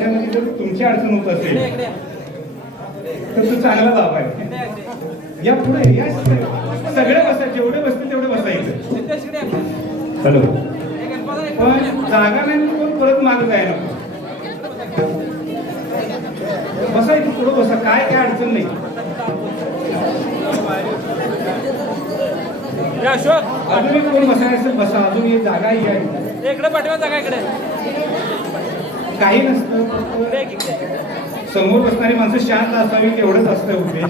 माझ्यामध्ये जर तुमची अडचण होत असेल तर तू चांगला लाभ आहे. या पुढे या सगळे बसा, जेवढे बसतील तेवढे बसायचं. हॅलो, पण जागा नाही कोण परत माग जाय नको. बसायचं, पुढं बसा, काय अडचण नाही. अजूनही कोण बसायचं बसा, अजून ही जागा ही आहे. इकडे पाठवा जागा इकडे. काही नसतं, समोर बसणारी माणसं शांत असावी तेवढंच असतं उद्देश.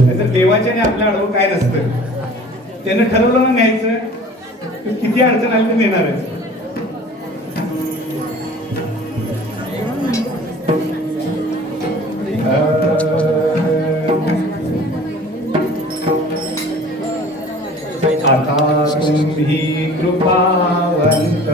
नाहीतर देवाच्या आणि आपल्या अडवं काय नसतं. त्यानं ठरवलं ना न्यायचं, किती अडचण आली तर नेणारच. आता तुम्ही कृपावंत,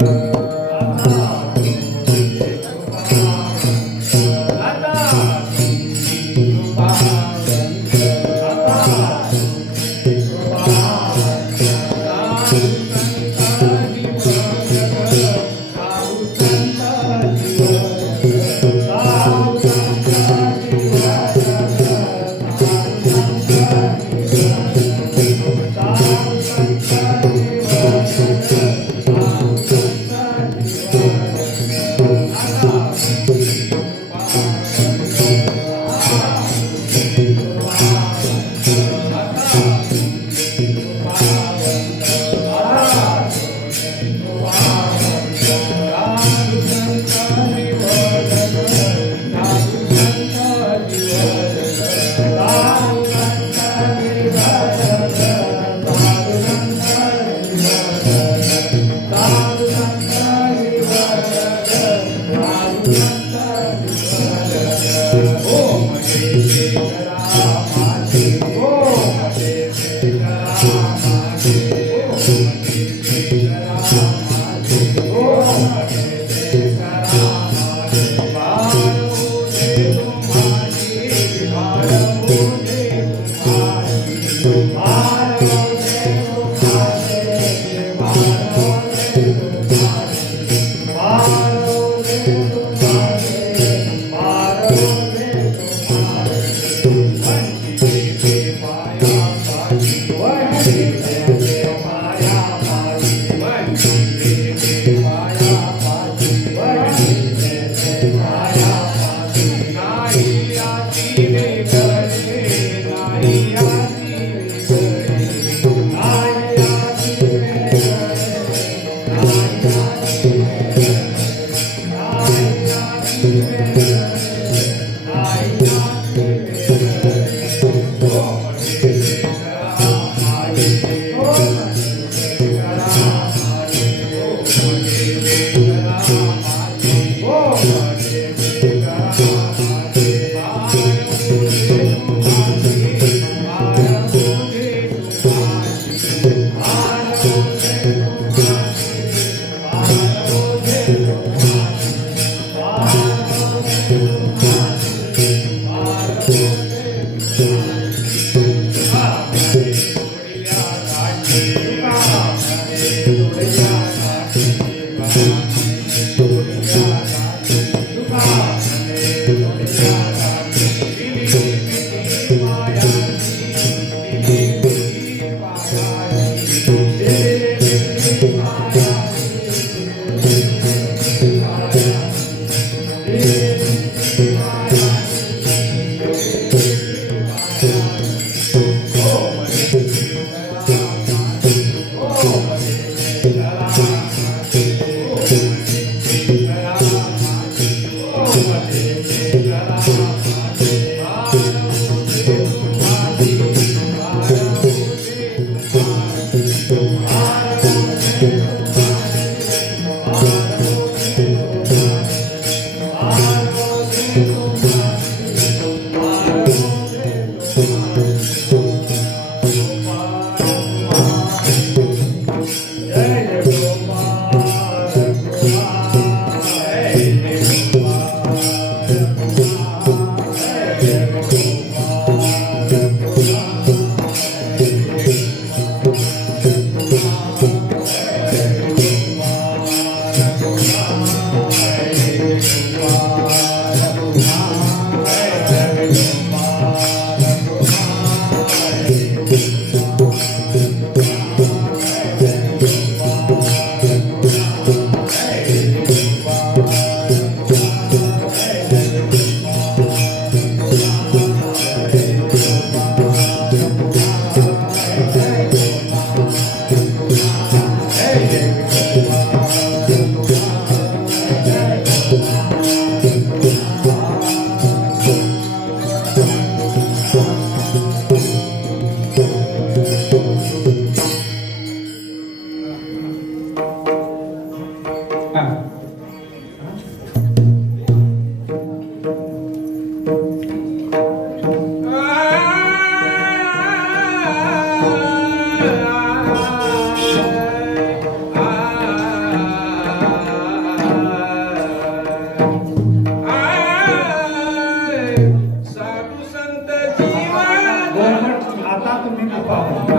आता तुम्ही कृपावंत.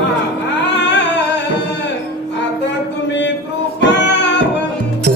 आता तुम्ही कृपावंत.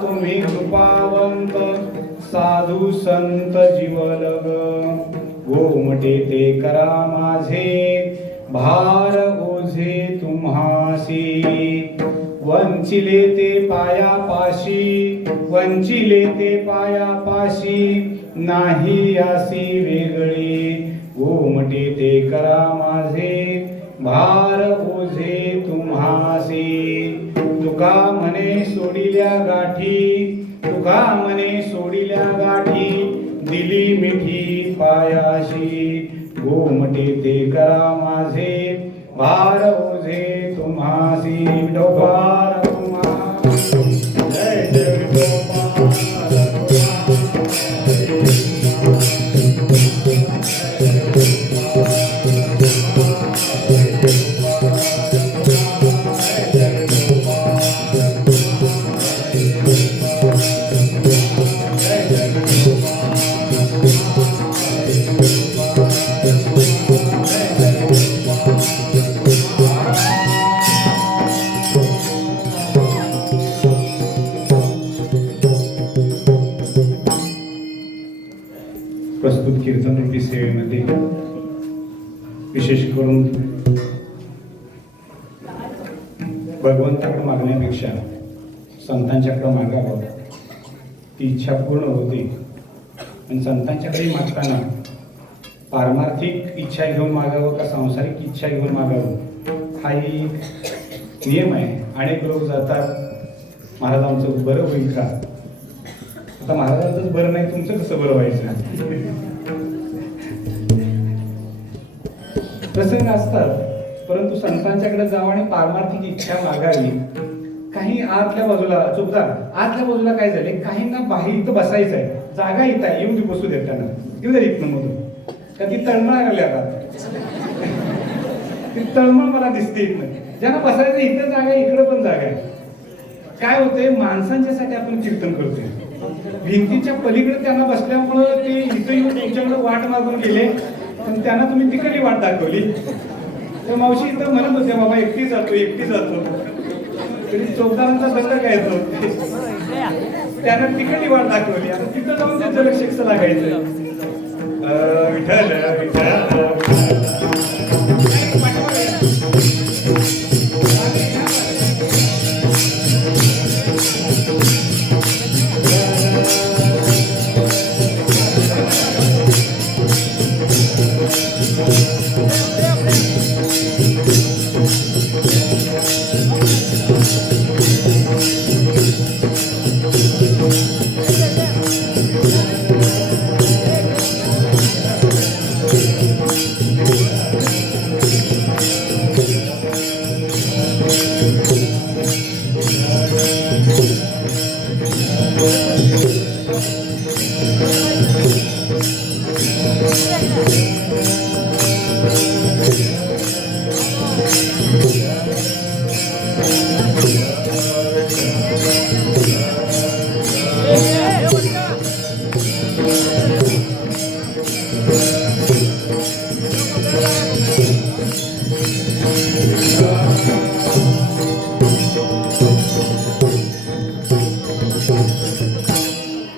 तुम्ही कृपावंत साधू संत जीवलग गोमटे ते करा माझे भार ओझे तुम्हासी वंचिले ते पायापाशी वंचिले ते पायापाशी नाही आसी वेगळी गोमटे ते करा माझे भार ओझे तुम्हासी तुका मने सोडिल्या गाठी तुका मने सोडिल्या गाठी दिली मिठी पायाशी गोमटे ते करा माझे भार ओझे तुम्हासी डोबार तुम्हा जय जय प्रस्तुत कीर्तन रूपी सेवेमध्ये विशेष करून भगवंताकडे मागण्यापेक्षा संतांच्याकडे मागावं ती इच्छा पूर्ण होते. आणि संतांच्याकडे मागताना पारमार्थिक इच्छा घेऊन मागावं का सांसारिक इच्छा घेऊन मागावं हा एक नियम आहे. अनेक लोक जातात, महाराज आमचं बरं होईल का? आता महाराजांचंच बरं नाही, तुमचं कसं बरं व्हायचं? प्रसंग असतात, परंतु संतांच्याकडे जावं आणि पारमार्थिक इच्छा मागावी. काही आतल्या बाजूला चुकतात, आतल्या बाजूला काय झाले, काहींना बाहेर इथं बसायचं आहे, जागा इथं आहे, येऊ दे बसू देत त्यांना, येऊ दे इथनं मधून, का ती तळमळ आली आता ती तळमळ मला दिसते इथनं. ज्यांना बसायचं इथं जागा आहे, इकडं पण जागा आहे. काय होतंय, माणसांच्यासाठी आपण कीर्तन करतोय, भिंतीच्या पलीकडे त्यांना बसल्यामुळं ते इथं येऊन तुमच्याकडे वाट मागून गेले, पण त्यांना तुम्ही तिकडली वाट दाखवली. तर मावशी इथं म्हणत होत्या, बाबा एकटी जातो एकटी जातो, तरी चौदारांचा दंड काय येतो, त्यांना तिकडली वाट दाखवली. आता तिथं जाऊन त्यांचं लक्ष लागायचं, विठ्ठल विठ्ठल.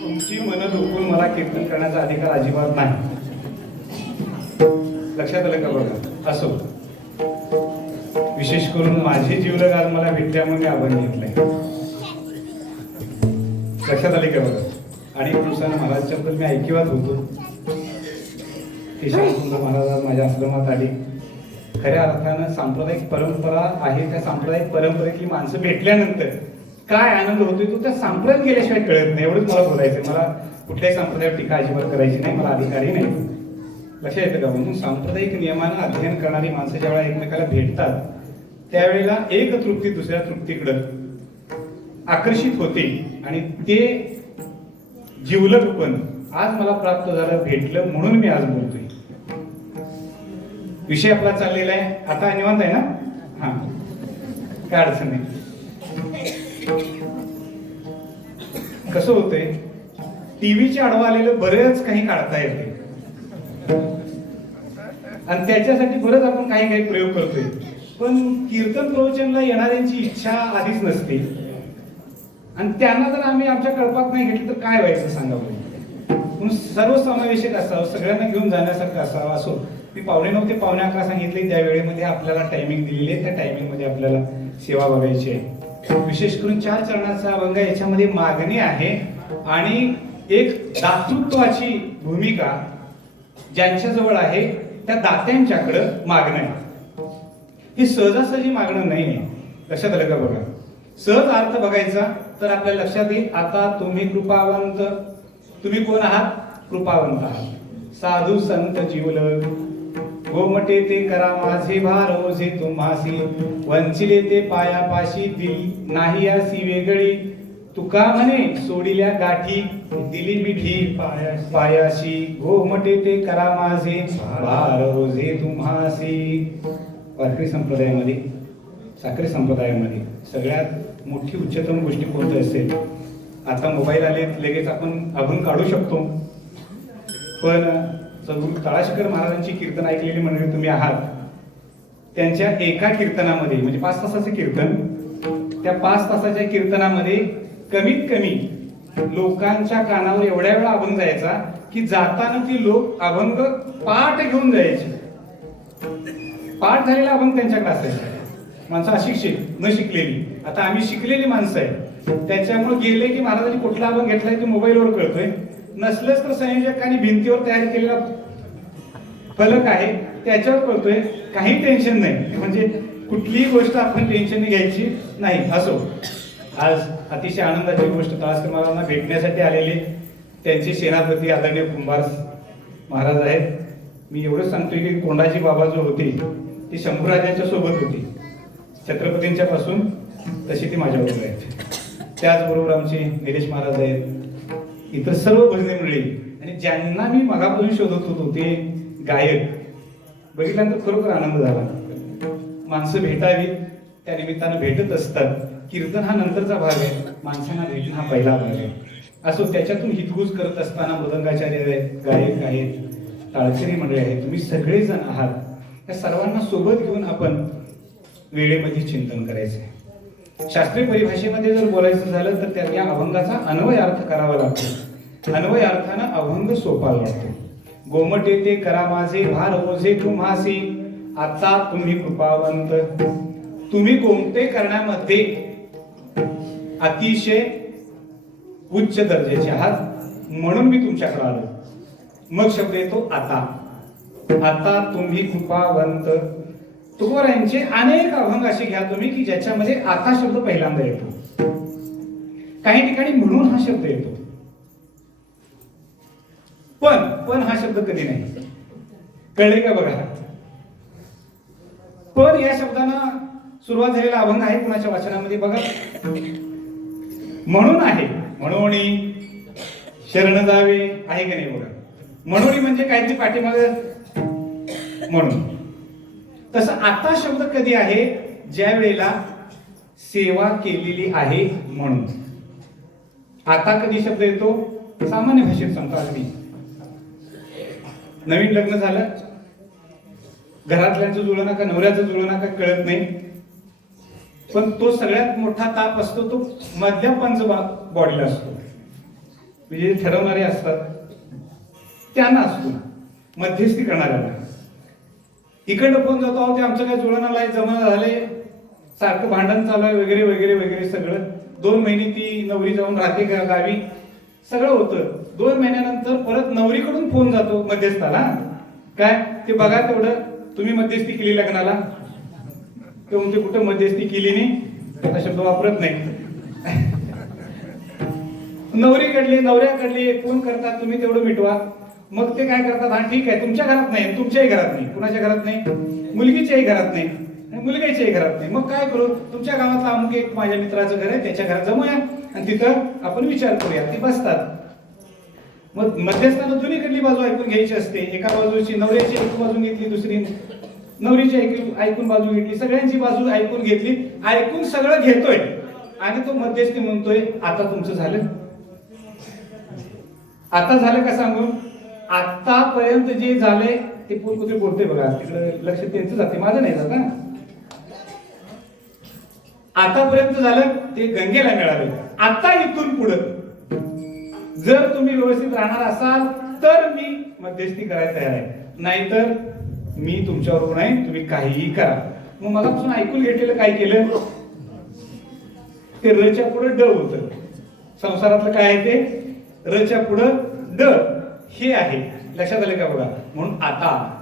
तुमची मन डोकून मला कीर्तन करण्याचा अधिकार अजिबात नाही. लक्षात आलं का? बघा, असो, विशेष करून माझे जीवलग आज मला भेटल्यामुळे मी आभार घेतलंय. लक्षात आले का? बघा, अनेक दिवसानं महाराजच्याबद्दल मी ऐकिवात होतो. केशव सुंदर महाराज आज माझ्या आश्रमात आले. खऱ्या अर्थानं सांप्रदायिक परंपरा आहे, त्या सांप्रदायिक परंपरेतली माणसं भेटल्यानंतर काय आनंद होतोय तो त्या सांप्रदायात गेल्याशिवाय कळत नाही. एवढंच मला बोलायचं. मला कुठल्याही संप्रदायावर टीका अजिबात करायची नाही, मला अधिकारही नाही. लक्षात येतं का? म्हणून सांप्रदायिक नियमानं अध्ययन करणारी माणसं ज्यावेळेला एकमेकाला भेटतात त्यावेळेला एक तृप्ती दुसऱ्या तृप्तीकडं आकर्षित होते आणि ते जिवलगपण आज मला प्राप्त झालं, भेटलं, म्हणून मी आज बोलतोय. विषय आपला चाललेला आहे, आता निवांत आहे ना? हा, काय अडचण नाही. कसं होतंय, टीव्हीच्या आडवा आलेलं बरेच काही काढता येते आणि त्याच्यासाठी बरंच आपण काही काही प्रयोग करतोय, पण कीर्तन प्रवचनला येणाऱ्यांची इच्छा आधीच नसते आणि त्यांना जर आम्ही आमच्या कळपात नाही घेतलं तर काय व्हायचं सांगा बरं. म्हणून सर्वसमावेशक असावं, सगळ्यांना घेऊन जाण्यासारखं असावं. असो, मी 9:15 ते 11:15 सांगितले, त्या वेळेमध्ये आपल्याला टायमिंग दिलेली आहे, त्या टायमिंग मध्ये आपल्याला सेवा बघायची आहे. विशेष करून 4 चरणाचा अभंग याच्यामध्ये मागणी आहे आणि एक दातृत्वाची भूमिका ज्यांच्याजवळ आहे त्या दात्यांच्याकडं मागणं आहे. ही सहजासहजी मागणं नाही आहे. लक्षात आलं का? बघा, सहज अर्थ बघायचा तर आपल्या लक्षात येईल. आता तुम्ही कृपावंत, तुम्ही कोण आहात? कृपावंत आहात. साधू संत जीवलग, गोमटे ते करा माझे भार ओझे तुम्हासी, वंचिले ते पायापाशी दिल नाही अशी वेगळी, तुका म्हणे सोडिल्या गाठी दिली मिठी पायाशी, गोमटे ते करा माझे भार ओझे तुम्हासी. वारकरी संप्रदायामध्ये, साखरी संप्रदायामध्ये सगळ्यात मोठी उच्चतम गोष्टी कोणती असेल? आता मोबाईल आले, लगेच आपण अभंग काढू शकतो, पण तळाशीकर महाराजांची कीर्तन ऐकलेली मंडळी तुम्ही आहात. त्यांच्या एका कीर्तनामध्ये, म्हणजे 5 तासाचं कीर्तन, त्या 5 तासाच्या कीर्तनामध्ये कमीत कमी लोकांच्या कानावर एवढ्या वेळा अभंग जायचा की जाताना ती लोक अभंग पाठ घेऊन जायचे. पाठ झालेला अभंग त्यांच्याकडे असायचा. माणसं अशिक्षित, न शिकलेली. आता आम्ही शिकलेली माणसं आहे, त्याच्यामुळे गेले की महाराजांनी कुठला अभंग घेतलाय ते मोबाईलवर कळतोय. नसलंच तर संयोजकांनी भिंतीवर तयार केलेला फलक आहे त्याच्यावर करतोय, काही टेन्शन नाही. म्हणजे कुठलीही गोष्ट आपण टेन्शन घ्यायची नाही. असो, आज अतिशय आनंदाची गोष्ट तळासकर महाराजांना भेटण्यासाठी आलेले त्यांचे सेनापती आदरणीय कुंभार महाराज आहेत. मी एवढंच सांगतोय की कोंडाजी बाबा जो होते ते शंभूराजांच्या सोबत होते, छत्रपतींच्या पासून तशी ती माझ्याबरोबर आहेत. त्याचबरोबर आमचे निलेश महाराज आहेत, इतर सर्व भजने मिळले. आणि ज्यांना मी मगापासून शोधत होतो ते गायक बघितल्यानंतर खरोखर आनंद झाला. माणसं भेटावी त्या निमित्तानं भेटत असतात. कीर्तन हा नंतरचा भाग आहे, माणसांना भेटणं हा पहिला भाग आहे. असो, त्याच्यातून हितगुज करत असताना मृदंगाचार्य आहेत, गायक आहेत, टाळकरी मंडळी आहेत, तुम्ही सगळेजण आहात. या सर्वांना सोबत घेऊन आपण वेळेमध्ये चिंतन करायचंय. शास्त्रीय परिभाषेमध्ये जर बोलायचं झालं तर त्या या अभंगाचा अन्वय अर्थ करावा लागतो. अन्वय अर्थानं अभंग सोपा वाटतो. गोमटे ते करा माझे भार ओझे तुम्हासी, आता तुम्ही कृपावंत. तुम्ही गोमटे करण्यामध्ये अतिशय उच्च दर्जाचे आहात म्हणून मी तुमच्याकडे आलो. मग शब्द येतो आता. आता तुम्ही कृपावंत. तुकोबारायांचे अनेक अभंग असे घ्या तुम्ही की ज्याच्यामध्ये आता शब्द पहिल्यांदा येतो. काही ठिकाणी म्हणून हा शब्द येतो, पण हा शब्द कधी नाही. कळले का बघा. पण या शब्दानं सुरुवात झालेला अभंग आहे कुणाच्या वाचनामध्ये बघा. म्हणून आहे, म्हणून शरण जावे आहे का नाही बघा. म्हणून म्हणजे काहीतरी पाठीमागे म्हणून. तसं आता शब्द कधी आहे, ज्या वेळेला सेवा केलेली आहे म्हणून. आता कधी शब्द येतो, सामान्य भाषेत सांगतो. अगदी नवीन लग्न झालं, घरातल्यांचं जुळलं का नवऱ्याचं जुळलं का कळत नाही, पण तो सगळ्यात मोठा ताप असतो तो मधल्या पंच बॉडीला असतो. म्हणजे ठरवणारे असतात त्यांना असतो, मध्यस्थी करणाऱ्याला. इकडं फोन जातो, अहो ते आमचं काय जुळणं नाही, जमा झाले, सारखं भांडण चालू आहे वगैरे वगैरे वगैरे सगळं. 2 महिने ती नवरी जाऊन राहते गावी, सगळं होतं. 2 महिन्यानंतर परत नवरीकडून फोन जातो मध्यस्थाला, काय ते बघा तेवढं तुम्ही मध्यस्थी केली लग्नाला. ते म्हणते कुठं मध्यस्थी केली नाही, त्याचा शब्द वापरत नाही. नवऱ्याकडले फोन करतात, तुम्ही तेवढं मिटवा. मग ते काय करतात, हा ठीक आहे तुमच्या घरात नाही, तुमच्याही घरात नाही, कुणाच्या घरात नाही, मुलगीच्याही घरात नाही, मुलग्याच्याही घरात नाही. मग काय करू, तुमच्या गावातलं अमुक एक माझ्या मित्राचं घर आहे, त्याच्या घरात जमूया आणि तिथं आपण विचार करूया. ते बसतात. मग मध्यस्थानं दोन्हीकडली बाजू ऐकून घ्यायची असते. एका बाजूची नवऱ्याची ऐकून बाजू घेतली, दुसरी नवरीची ऐकून बाजू घेतली, सगळ्यांची बाजू ऐकून घेतली. ऐकून सगळं घेतोय आणि तो मध्यस्थी म्हणतोय आता तुमचं झालं. आता झालं का सांगून, आतापर्यंत जे झाले ते कुठे बोलतोय बघा, तिकडे लक्ष त्यांचं जाते, माझं नाही जात. आतापर्यंत झालं ते गंगेला मिळालं. आता इथून पुढं जर तुम्ही व्यवस्थित राहणार असाल तर मी मध्यस्थी करायला तयार आहे, नाहीतर मी तुमच्याबरोबर नाही, तुम्ही काहीही करा. मग मगापासून ऐकून घेतलेलं काय केलं, ते रच्या पुढे ड होतं. संसारातलं काय आहे ते रच्या पुढं ड हे आहे. लक्षात आलं का बघा. म्हणून आता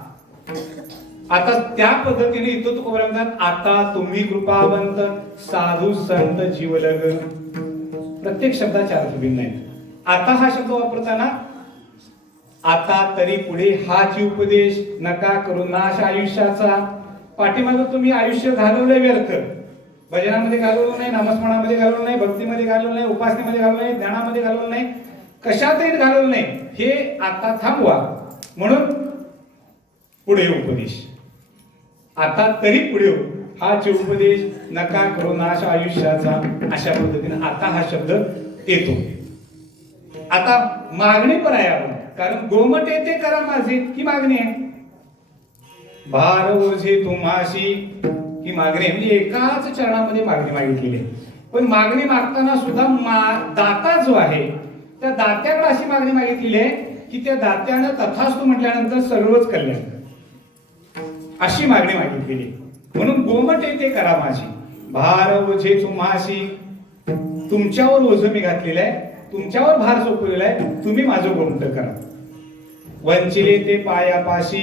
त्या पद्धतीने इथं तो कोबरा म्हणतात, आता तुम्ही कृपावंत साधू संत जीवलग. प्रत्येक शब्दाचे अर्थ भिन्न आहेत. आता हा शब्द वापरताना आता तरी पुढे हाची उपदेश, नका करू नाश आयुष्याचा. पाठीमागं तुम्ही आयुष्य घालवलंय व्यर्थ, भजनामध्ये घालवलं नाही, नामस्मरणामध्ये घालवलं नाही, भक्तीमध्ये घालवलं नाही, उपासनेमध्ये घालवलं नाही, ध्यानामध्ये घालवलं नाही, कशातही घालवलं नाही. हे आता थांबवा म्हणून पुढे उपदेश. आता तरी पुढे हाची उपदेश, नका करू नाश आयुष्याचा. अशा पद्धतीने आता हा शब्द येतो. आता मागणी पण आहे आपण, कारण गोमटे ते करा माझे ही मागणी आहे. भार ओझे तुम्हाशी ही मागणी आहे. म्हणजे एकाच चरणामध्ये मागणी मागितलेली आहे. पण मागणी मागताना सुद्धा दाता जो आहे त्या दात्याकडे अशी मागणी मागितलेली आहे की त्या दात्यानं तथास्तु म्हटल्यानंतर सर्वच कल्याण, अशी मागणी मागितलेली. म्हणून गोमटे ते करा माझी, भार ओझे तुम्हाशी. तुमच्यावर ओझं मी घातलेलं आहे, तुमच्यावर भार सोपवलेला आहे, तुम्ही माझं गोमट करा. वंचिले ते पायापाशी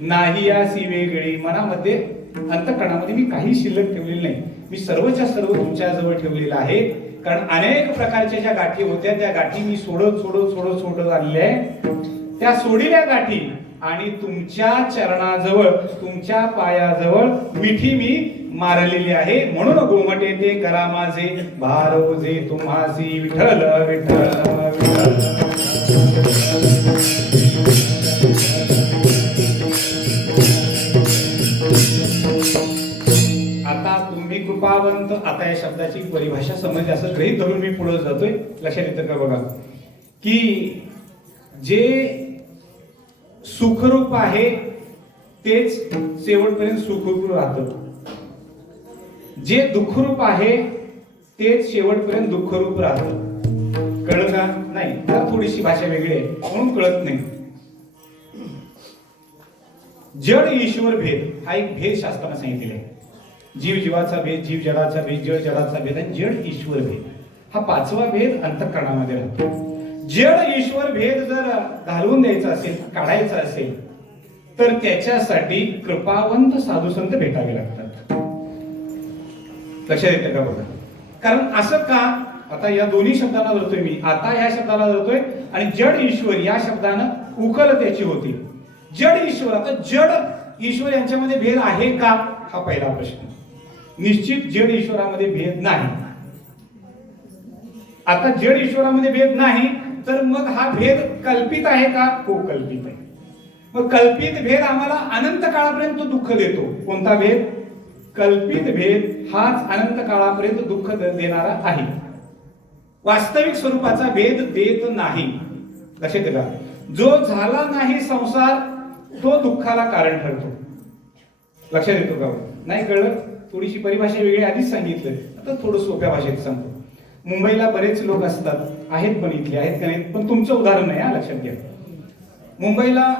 नाही यासी वेगळी. मनामध्ये अंतःकरणामध्ये मी काही शिल्लक ठेवलेली नाही. मी सर्वच्या सर्व तुमच्या जवळ ठेवलेलं आहे. कारण अनेक प्रकारच्या ज्या गाठी होत्या त्या गाठी मी सोडत आलेल्या आहे. त्या सोडिल्या गाठी आणि तुमच्या चरणाजवळ तुमच्या पायाजवळ मिठी मी मारलेली आहे. म्हणून गोमटे ते करा माझे भार ओझे तुम्हासी विठ्ठल विठ्ठल विठ्ठल. आता तुम्ही कृपावंत. आता या शब्दाची परिभाषा समजली असं गृहीत धरून मी पुढे जातोय. लक्षात येतं का बघा की जे सुखरूप आहे तेच शेवटपर्यंत सुखरूप राहतं. जे दुःखरूप आहे तेच शेवटपर्यंत दुःखरूप राहतं. कळलं का? नाही, थोडीशी भाषा वेगळी आहे म्हणून कळत नाही. जड ईश्वर भेद हा एक भेद शास्त्राने सांगितलेला आहे. जीव जीवाचा भेद, जीव जडाचा भेद, जड जडाचा भेद आणि जड ईश्वर भेद हा पाचवा भेद अंतःकरणामध्ये राहतो. जड ईश्वर भेद जर घालवून द्यायचा असेल, काढायचा असेल तर त्याच्यासाठी कृपावंत साधू संत भेटावे लागतात. लक्षात येतं का बघा? कारण असं का? आता या दोन्ही शब्दांना धरतोय मी. आता या शब्दाला धरतोय आणि जड ईश्वर या शब्दानं उकल त्याची होती. जड ईश्वर. आता जड ईश्वर यांच्यामध्ये भेद आहे का हा पहिला प्रश्न. निश्चित जड ईश्वरामध्ये भेद नाही. आता जड ईश्वरामध्ये भेद नाही तर मग हा भेद कल्पित आहे का? हो, कल्पित आहे. मग कल्पित भेद आम्हाला अनंत काळापर्यंत दुःख देतो. कोणता भेद? कल्पित भेद हाच अनंत काळापर्यंत दुःख देणारा आहे. वास्तविक स्वरूपाचा भेद देत नाही. लक्षात येतं का? जो झाला नाही संसार तो दुःखाला कारण ठरतो. लक्षात येतो का? नाही कळलं? थोडीशी परिभाषा वेगळी आधीच सांगितलं, आता थोडं सोप्या भाषेत सांगतो. मुंबईला बरेच लोक असतात, आहेत पण इथले, आहेत का नाही, पण तुमचं उदाहरण नाही हा, लक्षात घ्या. मुंबईला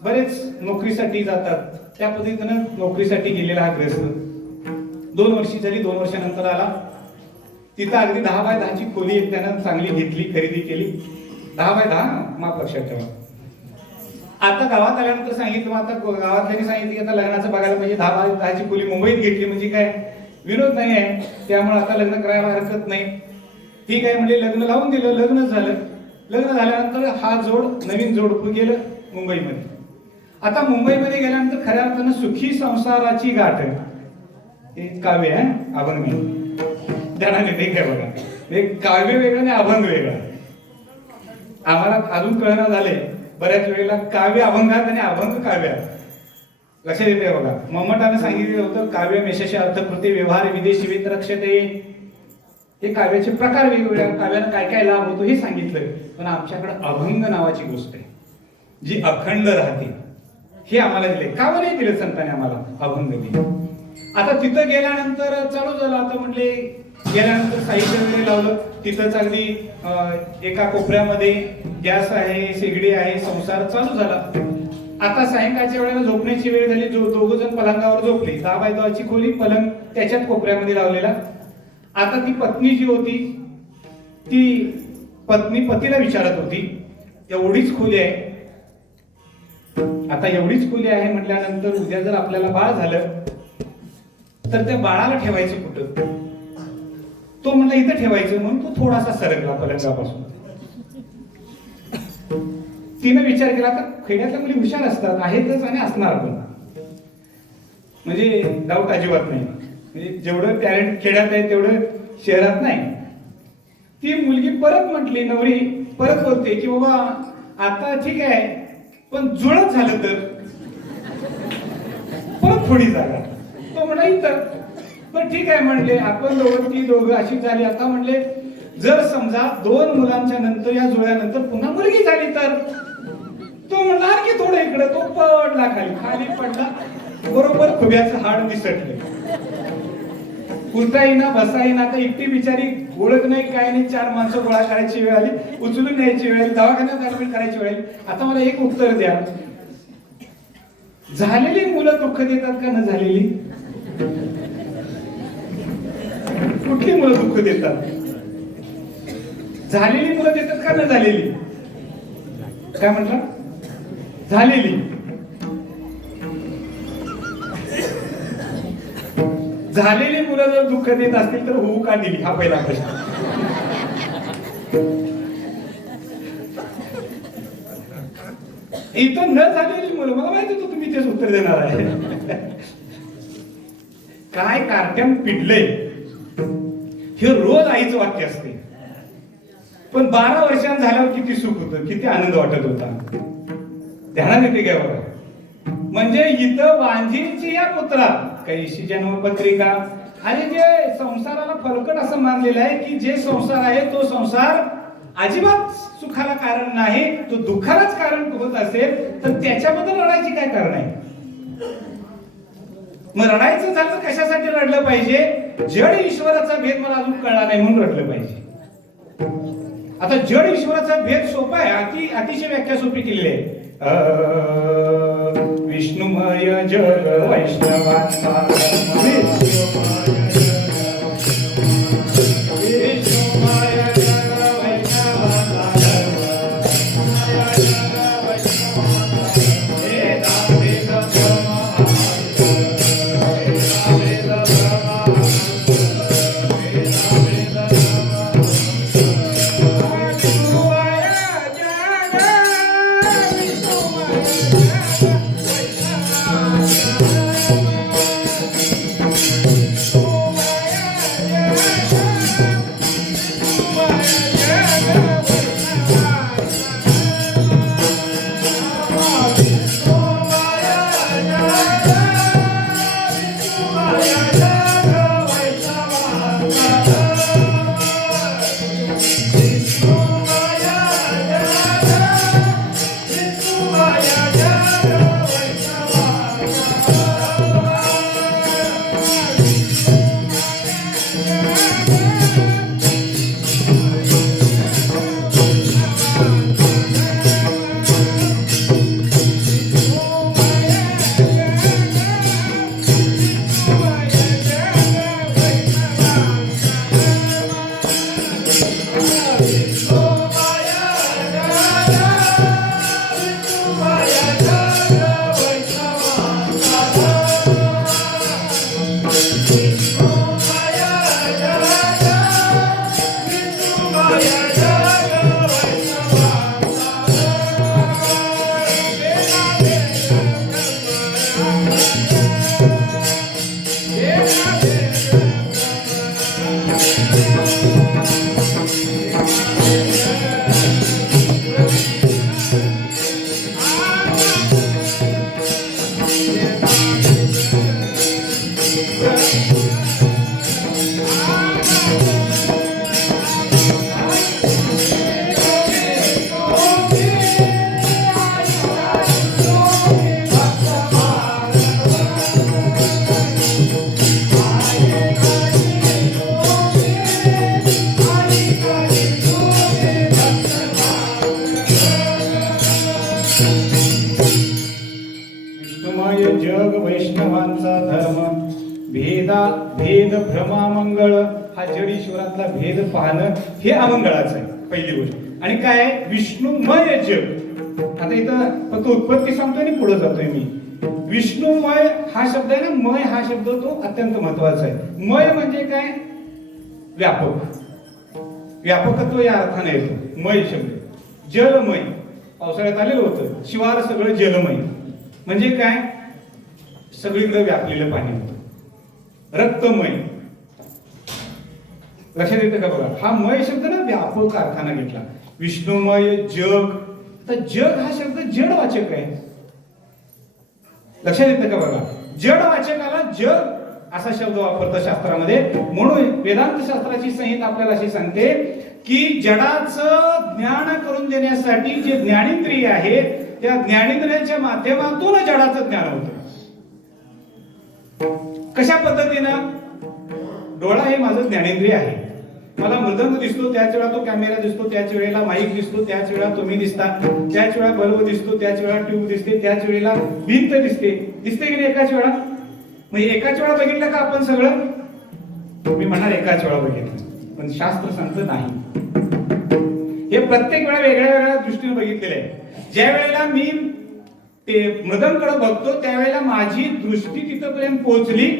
बरेच नोकरीसाठी जातात. त्या पद्धतीनं नोकरीसाठी गेलेला हा ग्रस्त 2 वर्षी झाली. 2 वर्षानंतर आला. तिथं अगदी 10 बाय 10ची खोली एक त्यानं चांगली घेतली, खरेदी केली. 10 बाय 10 माप लक्षात ठेवा. आता गावात आल्यानंतर सांगितलं, आता गावातल्यानी सांगितलं की आता लग्नाचं बघायला म्हणजे 10 बाय 10ची खोली मुंबईत घेतली म्हणजे काय विरोध नाही आहे, त्यामुळे आता लग्न करायला हरकत नाही. ठीक आहे म्हणजे लग्न लावून दिलं. लग्न झालं. लग्न झाल्यानंतर हा नवीन जोडपं गेलं मुंबईमध्ये. आता मुंबईमध्ये गेल्यानंतर खऱ्या अर्थानं सुखी संसाराची गाठ हे काव्य आहे, अभंग नाही. ध्यानाने ते काय बघा, एक काव्य वेगळं आणि अभंग वेगळं. आम्हाला अजून कळना झाले बऱ्याच वेळेला काव्य अभंगात आणि अभंग काव्यात. लक्षात येते बघा. मम्मटाने सांगितलं होतं काव्य मेषाचे अर्थकृती व्यवहार विदेशी वित्रक्षते. हे काव्याचे प्रकार वेगवेगळ्या, काव्यानं काय काय लाभ होतो हे सांगितलं. पण आमच्याकडे अभंग नावाची गोष्ट आहे जी अखंड राहते. हे आम्हाला दिले. का नाही दिलं संतांनी आम्हाला? अभंग दिले. आता तिथं गेल्यानंतर चालू झालं. आता म्हणले गेल्यानंतर साहित्य वगैरे लावलं. तिथंच अगदी एका कोपऱ्यामध्ये गॅस आहे, शेगडी आहे, संसार चालू झाला. आता सायंकाळच्या वेळेला झोपण्याची वेळ झाली. दोघ जण पलंगावर झोपले. 10 बाय 10ची खोली, पलंग त्याच्यात कोपऱ्यामध्ये लावलेला. आता ती पत्नी जी होती ती पत्नी पतीला विचारत होती, एवढीच खोली आहे, आता एवढीच खोली आहे म्हटल्यानंतर उद्या जर आपल्याला बाळ झालं तर त्या बाळाला ठेवायचं कुठं? तो म्हणला इथं ठेवायचं. म्हणून तो थोडासा सरकला पलंगापासून. तिनं विचार केला, आता खेड्यातल्या मुली हुशार असतात, आहेतच आणि असणार पण, म्हणजे डाऊट अजिबात नाही. म्हणजे जेवढं टॅलेंट खेड्यात आहे तेवढं शहरात नाही. ती मुलगी परत म्हटली, नवरी परत बोलते की बाबा आता ठीक आहे पण जुळत झालं तर परत थोडी जागा. तो म्हणला इथं. पण ठीक आहे म्हणले, आपण ती दोघं अशी झाली. आता म्हणले जर समजा 2 मुलांच्या नंतर या जुळ्यानंतर पुन्हा मुलगी झाली तर? तो म्हणला आणखी थोडं इकडे. तो पडला खाली पडला, बरोबर खुब्याचं हाड निसटलं. उठता येईना, बसता येईना. आता एकटी बिचारी, ओळख नाही काय नाही, 4 माणसं गोळा करायची वेळ आली, उचलून न्यायची वेळ आली, दवाखान्यात ऍडमिट करायची वेळ आली. आता मला एक उत्तर द्या, झालेली मुलं दुःख देतात का न झालेली? कुठली मुलं दुःख देतात? झालेली मुलं देतात का न झालेली? काय म्हटलं? झालेली. झालेली मुलं जर दुःख देत असतील तर होऊ का दिली, हा पहिला प्रश्न. इथं न झालेली मुलं, मला माहिती होतं तुम्ही तेच उत्तर देणार आहे. काय कारट्यान पिडलंय हे रोज आईचं वाक्य असते. पण 12 वर्षांत झाल्यावर किती सुख होतं, किती आनंद वाटत होता. ध्यानात येते काय बघा. म्हणजे इथं वांझीची या पुत्रा कैशी जन्मपत्रिका आणि जे संसाराला फलकट असं मानलेलं आहे की जे संसार आहे तो संसार अजिबात सुखाला कारण नाही, तो दुःखालाच कारण होत असेल तर त्याच्याबद्दल रडायची काय कारण आहे. मग रडायचं झालं तर कशासाठी रडलं पाहिजे. जड ईश्वराचा भेद मला अजून कळला नाही म्हणून रडलं पाहिजे. आता जड ईश्वराचा भेद सोपा आहे, अतिशय व्याख्या सोपी केलेली आहे. विष्णुमय जग वैष्णवांचा जग वैष्णवांचा धर्म भेद भ्रमामंगळ. हा जड ईश्वरातला भेद पाहणं हे अमंगळाचं आहे पहिली गोष्ट. आणि काय विष्णुमय जग. आता इथं फक्त उत्पत्ती सांगतोय आणि पुढे जातोय मी. विष्णुमय हा शब्द आहे ना, मय हा शब्द तो अत्यंत महत्वाचा आहे. मय म्हणजे काय, व्यापक, व्यापकत्व या अर्थाने येतो मय शब्द. जलमय पावसाळ्यात आलेलं होतं, शिवार सगळं जलमय म्हणजे काय, सगळीकडे व्यापलेलं पाणी होतं. रक्तमय, लक्षात येतं का बघा. हा मय शब्द ना व्यापक अर्थाने घेतला. विष्णुमय जग, तर जग हा शब्द जडवाचक आहे. लक्षात येतं का बघा. जडवाचकाला जग असा शब्द वापरतात शास्त्रामध्ये. म्हणून वेदांत शास्त्राची संहिता आपल्याला अशी सांगते की जडाचं ज्ञान करून देण्यासाठी जे ज्ञानेंद्रिय आहे त्या ज्ञानेंद्रियांच्या माध्यमातून जडाचं ज्ञान होतं. कशा पद्धतीनं, डोळा हे माझं ज्ञानेंद्रिय आहे. मला मृदंग दिसतो त्याच वेळा तो कॅमेरा दिसतो, त्याच वेळेला माईक दिसतो, त्याच वेळा तुम्ही दिसता, त्याच वेळा बल्ब दिसतो, त्याच वेळा ट्यूब दिसते, त्याच वेळेला भिंत दिसते की नाही एकाच वेळा. मग एकाच वेळा बघितलं का आपण सगळं, तुम्ही म्हणणार एकाच वेळा बघितलं, पण शास्त्र सांगतं नाही. हे प्रत्येक वेळा वेगळ्या वेगळ्या दृष्टीने बघितलेलं आहे. ज्या वेळेला मी ते मृदंगकडे बघतो त्यावेळेला माझी दृष्टी तिथपर्यंत पोहोचली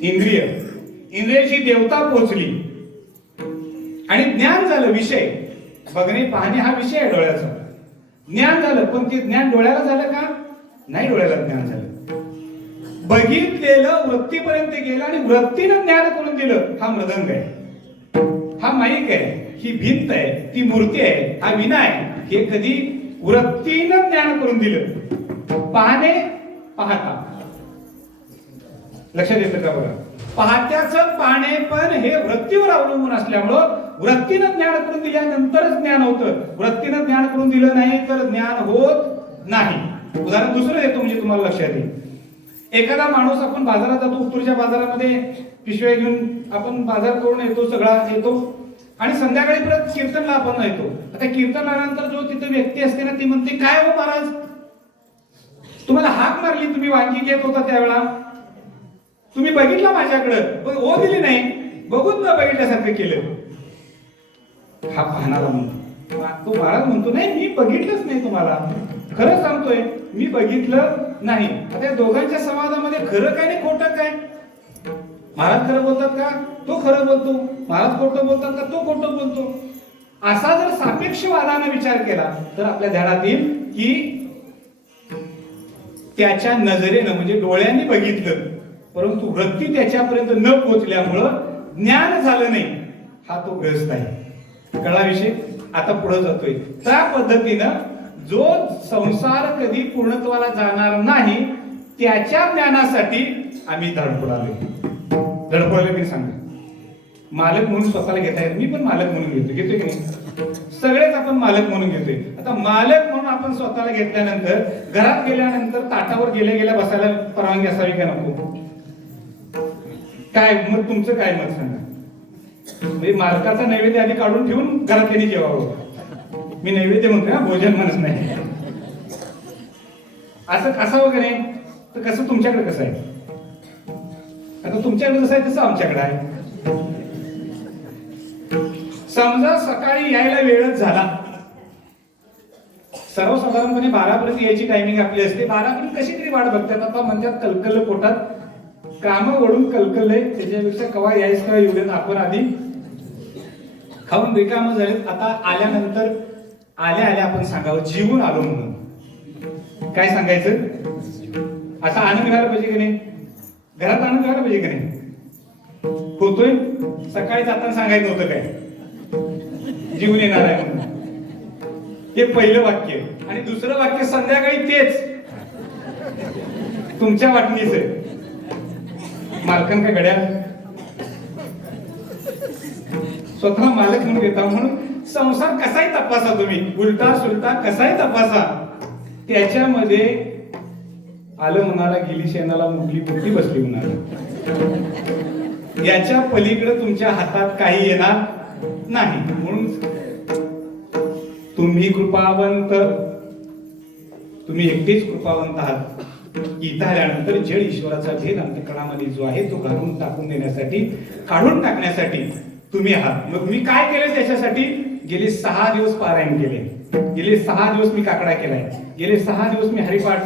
इंद्रियाची देवता पोहोचली आणि ज्ञान झालं. विषय बघणे पाहणे हा विषय आहे डोळ्याचा. ज्ञान झालं, पण ते ज्ञान डोळ्याला झालं का? नाही, डोळ्याला ज्ञान झालं. बघितलेलं वृत्तीपर्यंत गेलं आणि वृत्तीनं ज्ञान करून दिलं. हा मृदंग आहे, हा माईक आहे, ही भिंत आहे, ती मूर्ती आहे, हा विना आहे. हे कधी वृत्तीनं ज्ञान करून दिलं. पाहणे पाहता, लक्षात येतं का बघा? पाहत्याचं पाहणे पण हे वृत्तीवर अवलंबून असल्यामुळं वृत्तीनं ज्ञान करून दिल्यानंतरच ज्ञान होतं. वृत्तीनं ज्ञान करून दिलं नाही तर ज्ञान होत नाही. उदाहरण दुसरं देतो म्हणजे तुम्हाला लक्षात येईल. एखादा माणूस, आपण बाजारात जातो, उत्तूरच्या बाजारामध्ये पिशव्या घेऊन आपण बाजार करून येतो, सगळा येतो आणि संध्याकाळी परत कीर्तनला आपण येतो. आता कीर्तनानंतर जो तिथे व्यक्ती असते ना, ती म्हणते, काय हो महाराज, तुम्हाला हाक मारली, तुम्ही वांगी घेत होता त्यावेळा, तुम्ही बघितलं माझ्याकडं, पण ओ दिली नाही, बघून न बघितल्यासारखं केलं. हा पाहणारा म्हणतो. तो महाराज म्हणतो, नाही मी बघितलंच नाही तुम्हाला, खरं सांगतोय मी बघितलं नाही. आता या दोघांच्या संवादामध्ये खरं काय नाही खोटं काय? महाराज खरं बोलतात का? तो खरं बोलतो. महाराज खोटं बोलतात का? तो खोटं बोलतो. असा जर सापेक्ष वादाने विचार केला तर आपल्या ध्यानात येईल की त्याच्या नजरेनं म्हणजे डोळ्यांनी बघितलं, परंतु वृत्ती त्याच्यापर्यंत न पोहोचल्यामुळं ज्ञान झालं नाही. हा तो ग्रस्त आहे. कळला विषय? आता पुढे जातोय. त्या पद्धतीनं जो संसार कधी पूर्णत्वाला जाणार नाही त्याच्या ज्ञानासाठी आम्ही धडपडालोय. मी सांगा, मालक म्हणून स्वतःला घेता येत. मी पण मालक म्हणून घेतोय की नाही? सगळेच आपण मालक म्हणून घेतोय. आता मालक म्हणून आपण स्वतःला घेतल्यानंतर घरात गेल्यानंतर ताटावर गेल्या बसायला परवानगी असावी का नको? काय मग तुमचं काय मत सांगा? म्हणजे मालकाचा नैवेद्य आधी काढून ठेवून घरातल्यानी जेवावं. मी नैवेद्य म्हणतोय ना, भोजन म्हणत नाही. असं असावं का नाही? तर कसं तुमच्याकडे कसं आहे? आता तुमच्याकडे कसं आहे तसं आमच्याकडे आहे. समजा सकाळी यायला वेळच झाला, सर्वसाधारणपणे 12 पर्यंत यायची टायमिंग आपली असते. 12 पर्यंत कशी तरी वाट बघतात. आता म्हणतात कलकल पोटात, काम ओढून कलकललंय, त्याच्यापेक्षा कवा यायच का एवढ्यात आपण आधी खाऊन रिकामं झालेत. आता आल्यानंतर आल्या आपण सांगावं जीवन आलो म्हणून. काय सांगायचं? असा आनंद व्हायला पाहिजे की नाही? घरात आनंद व्हायला पाहिजे की नाही? होतोय. सकाळी जाताना सांगायचं नव्हतं काय जीवन येणार आहे म्हणून. हे पहिलं वाक्य. आणि दुसरं वाक्य संध्याकाळी तेच तुमच्या वाटणीच आहे. मालकान काय घड्याळ स्वतः मालक म्हणून घेता. म्हणून संसार कसाही तपासा तुम्ही, उलटा सुलटा कसाही तपासा, त्याच्यामध्ये आलं म्हणाला गेली शेणाला मुठली बुद्धी बसली म्हणाला. याच्या पलीकडे तुमच्या हातात काही येणार नाही. म्हणून तुम्ही कृपावंत, तुम्ही एकटेच कृपावंत आहात. इथं आल्यानंतर जड ईश्वराचा भेद अंतःकरणामध्ये जो आहे तो काढून टाकण्यासाठी तुम्ही आहात. मग मी काय केलं त्याच्यासाठी? गेले 6 दिवस पारायण केले, गेले 6 दिवस मी काकडा केलाय, गेले 6 दिवस मी हरिपाठ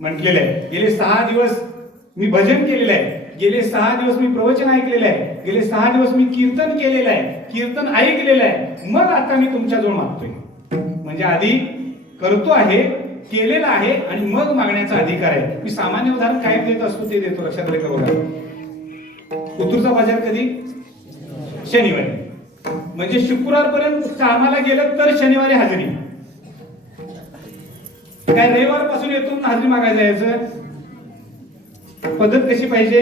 म्हटलेलं आहे, गेले 6 दिवस मी भजन केलेलं आहे, गेले 6 दिवस मी प्रवचन ऐकलेलं आहे, गेले 6 दिवस मी कीर्तन केलेलं आहे, कीर्तन ऐकलेलं आहे. मग आता मी तुमच्याजवळ मागतोय. म्हणजे आधी करतो आहे, केलेलं आहे आणि मग मागण्याचा अधिकार आहे. मी सामान्य उदाहरण काय देत असतो ते देतो, लक्षात आलं का बघा. उत्तूरचा बाजार कधी? शनिवारी. म्हणजे शुक्रवारपर्यंत कामाला गेलं तर शनिवारी हजेरी. काय रविवार पासून येतो हजेरी मागायला जायचं? पद्धत कशी पाहिजे?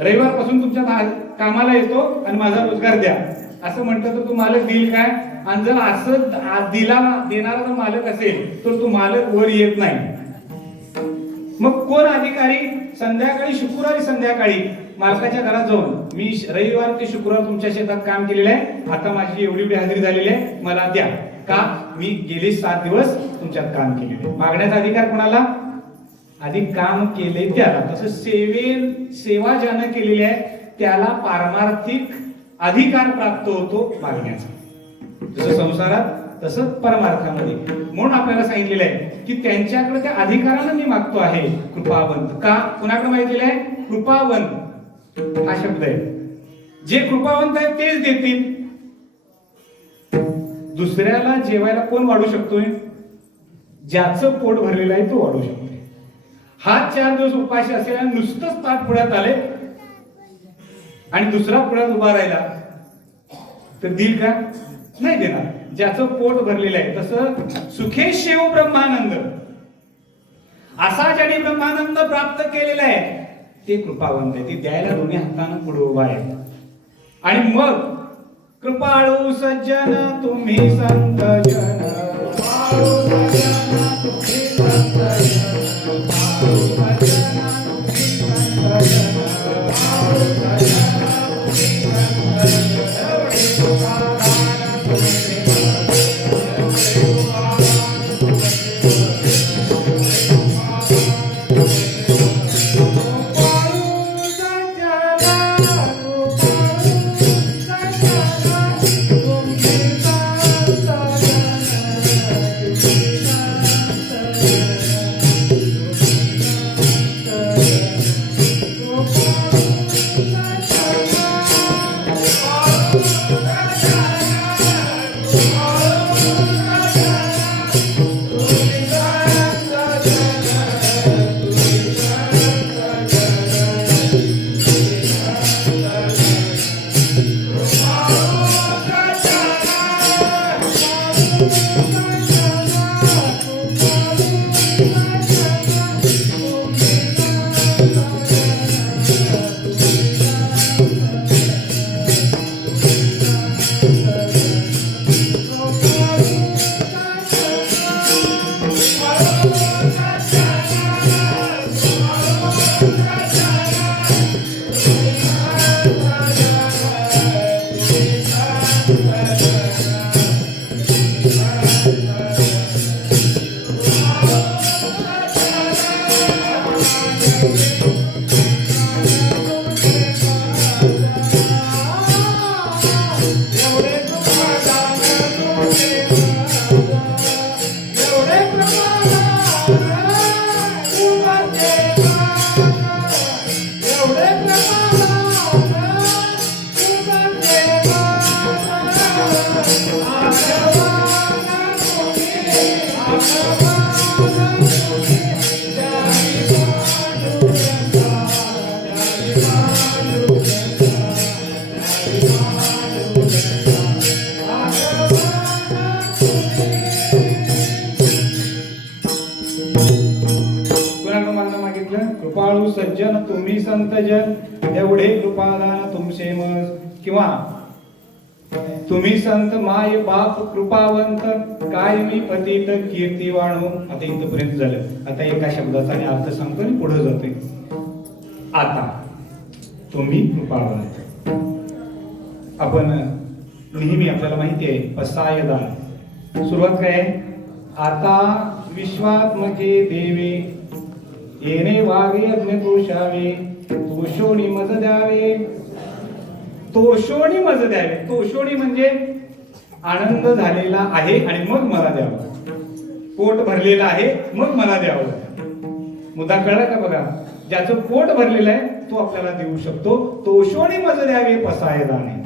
रविवार पासून तुमच्या कामाला येतो आणि माझा रोजगार द्या असं म्हटलं तर तू मालक देईल काय? आणि जर असं देणारा जर मालक असेल तर तो मालक वर येत नाही. मग कोण अधिकारी? संध्याकाळी, शुक्रवारी संध्याकाळी मालकाच्या घरात जाऊन, मी रविवार ते शुक्रवार तुमच्या शेतात काम केलेलं आहे, आता माझी एवढी हजेरी झालेली आहे, मला द्या. का? मी गेले 7 दिवस तुमच्यात काम केलेले. मागण्याचा अधिकार कोणाला? आधी काम केले त्याला. तसं सेवा ज्यानं केलेली आहे त्याला पारमार्थिक अधिकार प्राप्त होतो मागण्याचा. जसं संसारात तसंच परमार्थामध्ये. म्हणून आपल्याला सांगितलेलं आहे की त्यांच्याकडे त्या अधिकारानं मी मागतो आहे कृपावंत. का? कुणाकडे मागितलेलं आहे? कृपावंत हा शब्द आहे. जे कृपावंत आहेत तेच देतील. दुसऱ्याला जेवायला कोण वाढू शकतोय? ज्याचं पोट भरलेलं आहे तो वाढू शकतोय. हा 4 दिवस उपाशी असलेला नुसतंच ताट पुढ्यात आले आणि दुसरा पुढ्यात उभा राहिला तर देईल का? नाही देणार. ज्याचं पोट भरलेलं आहे. तसं सुखे शिव ब्रह्मानंद, असा ज्याने ब्रह्मानंद प्राप्त केलेला आहे ते कृपावंत आहे. ते द्यायला दोन्ही हातानं पुढे उभा आहे. आणि मग कृपाळू सज्जन तुम्ही संत जन, कृपाळू सज्जन तुम्ही संत जन, कृपाळू सज्जन तुम्ही संत जन, कृपाळू सज्जन तुम्ही संत कृपाळू सज्जन तुम्ही संत जन, एवढे कृपादान तुमचे मज. किंवा तुम्ही संत माय बाप कृपावंत, काय मी पतित कीर्ती वाणू. आता इथपर्यंत झालं. आता एका शब्दाचा आणि अर्थ सांगतो आणि पुढे जातोय. आता तुम्ही कृपावंत. आपण नेहमी आपल्याला माहिती आहे पसायदान. सुरुवात काय? आता विश्वात्मके देवे येणे वागे यज्ञ तोषावे, तोषोणी मज द्यावे. तोषोणी मज द्यावे. तोषोणी म्हणजे आनंद झालेला आहे आणि मग मला द्यावं. पोट भरलेलं आहे मग मला द्यावं. मुद्दा कळला का? बघा, ज्याचं पोट भरलेलं आहे तो आपल्याला देऊ शकतो. तोषोणी मज द्यावे पसायदाने.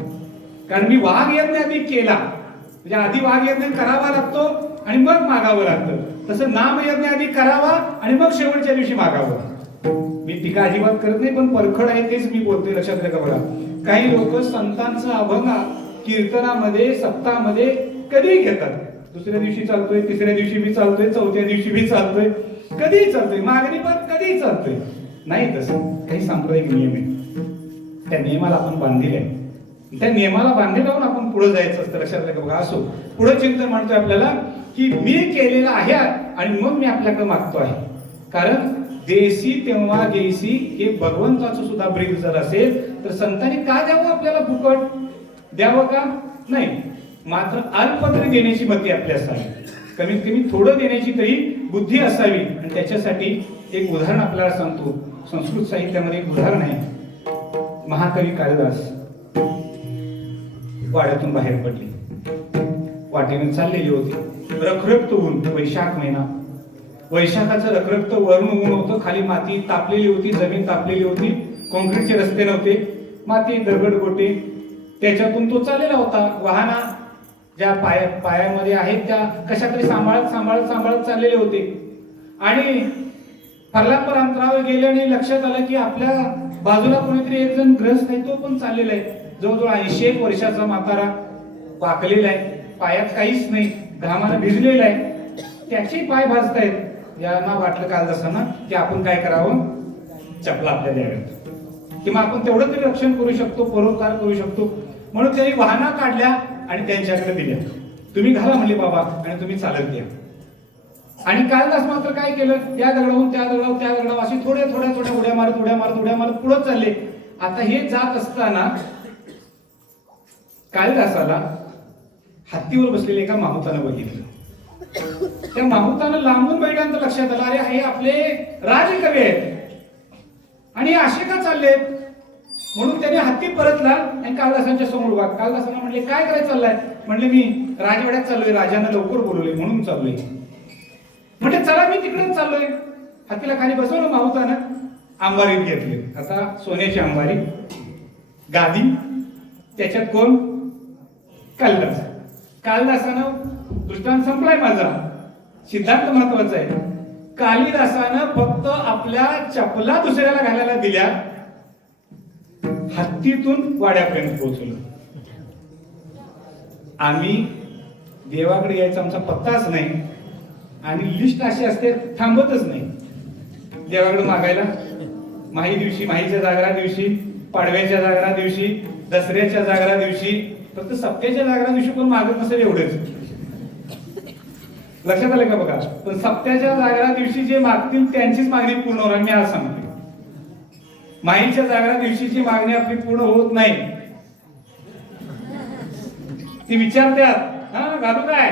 कारण मी वाघ यज्ञ आधी केला, म्हणजे आधी वाघ यज्ञ करावा लागतो आणि मग मागावं लागतं. तसं नाम यज्ञ आधी करावा आणि मग शेवटच्या दिवशी मागावं. मी टीका अजिबात करत नाही, पण परखड आहे तेच मी बोलतोय. लक्षात घ्या. बघा, काही लोक संतांचा अभंग कीर्तनामध्ये सप्ताहामध्ये कधी घेतात. दुसऱ्या दिवशी चालतोय, तिसऱ्या दिवशी बी चालतोय, चौथ्या दिवशी बी चालतोय, कधीही चालतोय, मागणी पण कधीही चालतोय. नाही, तसं काही सांप्रदायिक नियम आहे. त्या नियमाला आपण बांधील आहे. त्या नियमाला बांधील लावून आपण पुढे जायचं असतं. लक्षात घ्या. बघा, असो पुढे चिंतन म्हणतोय आपल्याला की मी केलेला आहे आणि मग मी आपल्याकडे मागतो आहे. कारण देसी तेव्हा देसी हे भगवंताचं सुद्धा ब्रीद जर असेल तर संतांनी का द्यावं आपल्याला? फुकट द्यावं का? नाही. मात्र अल्पतरी देण्याची मती आपली असावी. कमीत कमी थोडं देण्याची तरी बुद्धी असावी. आणि त्याच्यासाठी एक उदाहरण आपल्याला सांगतो. संस्कृत साहित्यामध्ये एक उदाहरण आहे. महाकवी कालिदास वाड्यातून बाहेर पडले वाटेने चाललेली होती. रखरखत ऊन, वैशाख महिना. वैशाखाचं रखरखत वरून ऊन होतं, खाली माती तापलेली होती, जमीन तापलेली होती, कॉन्क्रीटचे रस्ते नव्हते, माती दगड गोटे त्याच्यातून तो चाललेला होता. वाहना ज्या पायामध्ये आहेत त्या कशा तरी सांभाळत सांभाळत सांभाळत चाललेले होते. आणि फरलांपर अंतरावर गेले आणि लक्षात आलं की आपल्या बाजूला कोणीतरी एक जण ग्रस्त आहे, तो पण चाललेला आहे. जवळजवळ 80 वर्षाचा म्हातारा वाकलेला आहे, पायात काहीच नाही, घामानं भिजलेला आहे, त्याचे पाय भाजतायत. यांना वाटलं काल असताना की आपण काय करावं, चपला आपल्या द्याव्यात किंवा आपण तेवढं तरी रक्षण करू शकतो, परोपकार करू शकतो. म्हणून त्यांनी वाहना काढल्या आणि त्यांच्याकडे दिल्या. तुम्ही घाला म्हणले बाबा आणि तुम्ही चालत या. आणि कालिदास मात्र काय केलं, त्या दगडावरून त्या दगडावर त्या दगडावर अशी थोड्या थोड्या थोड्या उड्या मारत उड्या मारत उड्या मारत पुढे चालले. आता हे जात असताना कालिदासाला हत्तीवर बसलेले एका माहुतानं बघितलं. त्या माहुतानं लांबून बघितल्यानंतर लक्षात आलं, अरे हे आपले राजकवी आहेत आणि असे का चाललेत. म्हणून त्याने हत्ती परतला आणि कालिदासांच्या समोर उभा. कालिदासांना म्हणले काय करायचं चाललाय. म्हणले मी राजवाड्यात चाललोय, राजांना लवकर बोलवले म्हणून चाललोय. म्हणजे चला मी तिकडेच चाललोय. हत्तीला खाली बसवलं माहुतानं, अंबारीत घेतले. आता सोन्याची अंबारी, गादी, त्याच्यात कोण, कालिदास. कालिदासानं दृष्टांत संपलाय माझा, सिद्धांत महत्वाचा आहे. कालिदासानं फक्त आपल्या चपला दुसऱ्याला घालायला दिल्या, हत्तीतून वाड्यापर्यंत पोहोचलो. आम्ही देवाकडे यायचा आमचा पत्ताच नाही आणि लिस्ट अशी असते, थांबतच नाही देवाकडे मागायला. माही दिवशी, माहीच्या जागरा दिवशी, पाडव्याच्या जागरा दिवशी, दसऱ्याच्या जागरा दिवशी, फक्त सप्त्याच्या जागरा दिवशी कोण मागत नसेल एवढंच. लक्षात आलं का बघा. पण सप्त्याच्या जागरा दिवशी जे मागतील त्यांचीच मागणी पूर्ण होणार, मी आज सांगते. माहीच्या जागरा दिवशीची मागणी आपली पूर्ण होत नाही. ती विचारतात, हा घालू काय,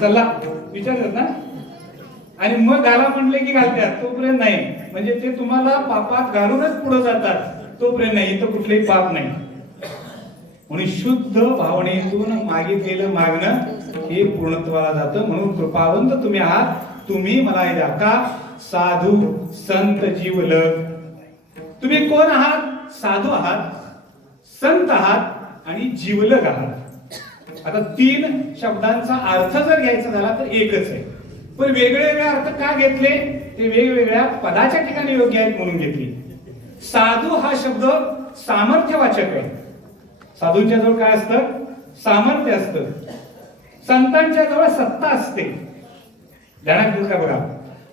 चला विचारतात ना, आणि मग घाला म्हणले की घालतात, तोपर्यंत नाही. म्हणजे ते तुम्हाला पापात घालूनच पुढे जातात, तोपर्यंत नाही. इथं कुठलेही पाप नाही. म्हणून शुद्ध भावनेतून मागितलेलं मागणं हे पूर्णत्वाला जातं. म्हणून कृपावंत तुम्ही आहात, तुम्ही मला हे का साधू संत जीवलग. तुम्ही कोण आहात, साधू आहात, संत आहात आणि जीवलग आहात. आता 3 शब्दांचा अर्थ जर घ्यायचा झाला तर एकच आहे, पण वेगवेगळे अर्थ का घेतले, ते वेगवेगळ्या पदाच्या ठिकाणी योग्य आहेत म्हणून घेतले. साधू हा शब्द सामर्थ्यवाचक आहे. साधूंच्या जवळ काय असतं, सामर्थ्य असतं. संतांच्या जवळ सत्ता असते, ध्यानात घेऊ का बघा.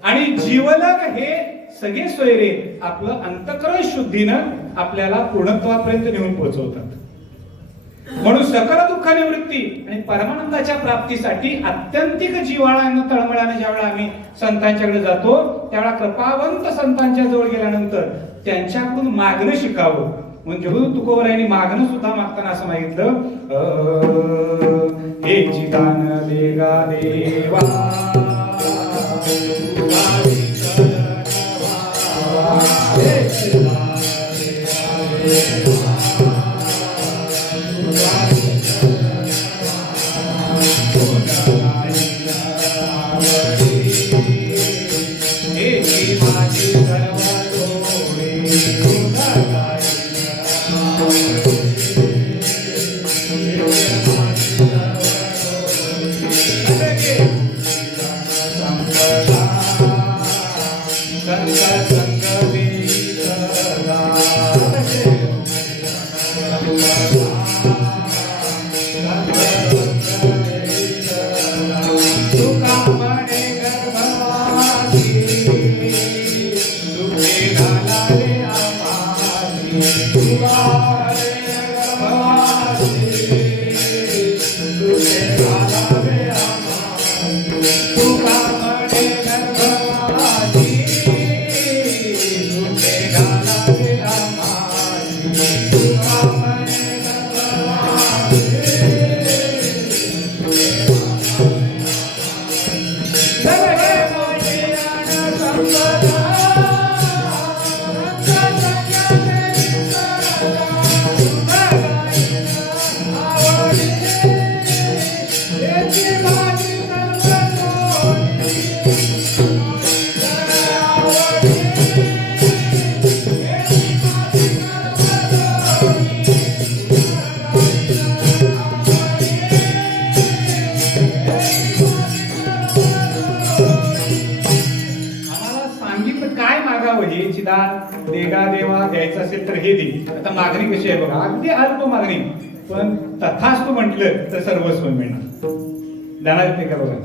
आणि जीवलग हे सगळे सोयरे आपलं अंतःकरण शुद्धीनं आपल्याला पूर्णत्वापर्यंत नेऊन पोहोचवतात. म्हणून सकल दुःख निवृत्ती आणि परमानंदाच्या प्राप्तीसाठी अत्यंतिक जिव्हाळ्यानं तळमळ्यानं ज्यावेळेला आम्ही संतांच्याकडे जातो, त्यावेळेला कृपावंत संतांच्या जवळ गेल्यानंतर त्यांच्याकडून मागणं शिकावं. म्हणजे तुकोबरायांनी मागणं सुद्धा मागताना असं मागितलं, हे चिदान देगा देवा तुझं काय मागावं हे चिदान देगा देवा द्यायचं असेल तर हे दे. आता मागणी कशी आहे बघा, अगदी अल्प मागणी, पण तथास्तु म्हटलं तर सर्वस्व मिळणार. ध्यानात येते का बघा,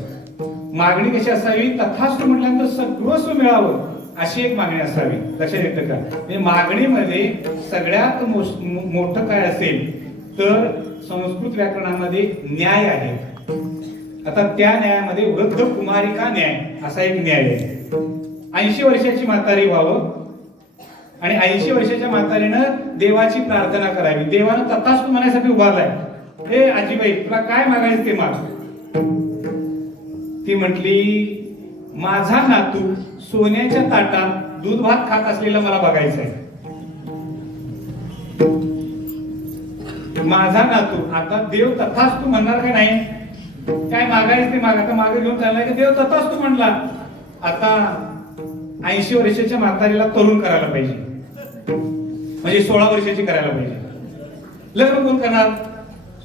मागणी कशी असावी, तथास्तु म्हटल्यानंतर सर्वस्व मिळावं अशी एक मागणी असावी. लक्षात येतं का? म्हणजे मागणीमध्ये सगळ्यात मोठं काय असेल तर संस्कृत व्याकरणामध्ये न्याय आहे. आता त्या न्यायामध्ये वृद्ध कुमारिका न्याय असा एक न्याय आहे. 80 वर्षाची म्हातारी व्हावं आणि 80 वर्षाच्या म्हातारीनं देवाची प्रार्थना करावी. देवानं तथास्तु म्हणायसाठी उभारलाय, हे आजीबाई तुला काय मागायचं ते माग. ती म्हटली, माझा नातू सोन्याच्या ताटात दूध भात खात असलेला मला बघायचं आहे. माझा नातू. आता देव तथास्तु म्हणणार का नाही, काय मागायचं ते माग. आता मागे घेऊन चाललाय की देव तथास्तु म्हणला. आता 80 वर्षाच्या म्हातारीला तरुण करायला पाहिजे, म्हणजे 16 वर्षाची करायला पाहिजे. लग्न कोण करणार,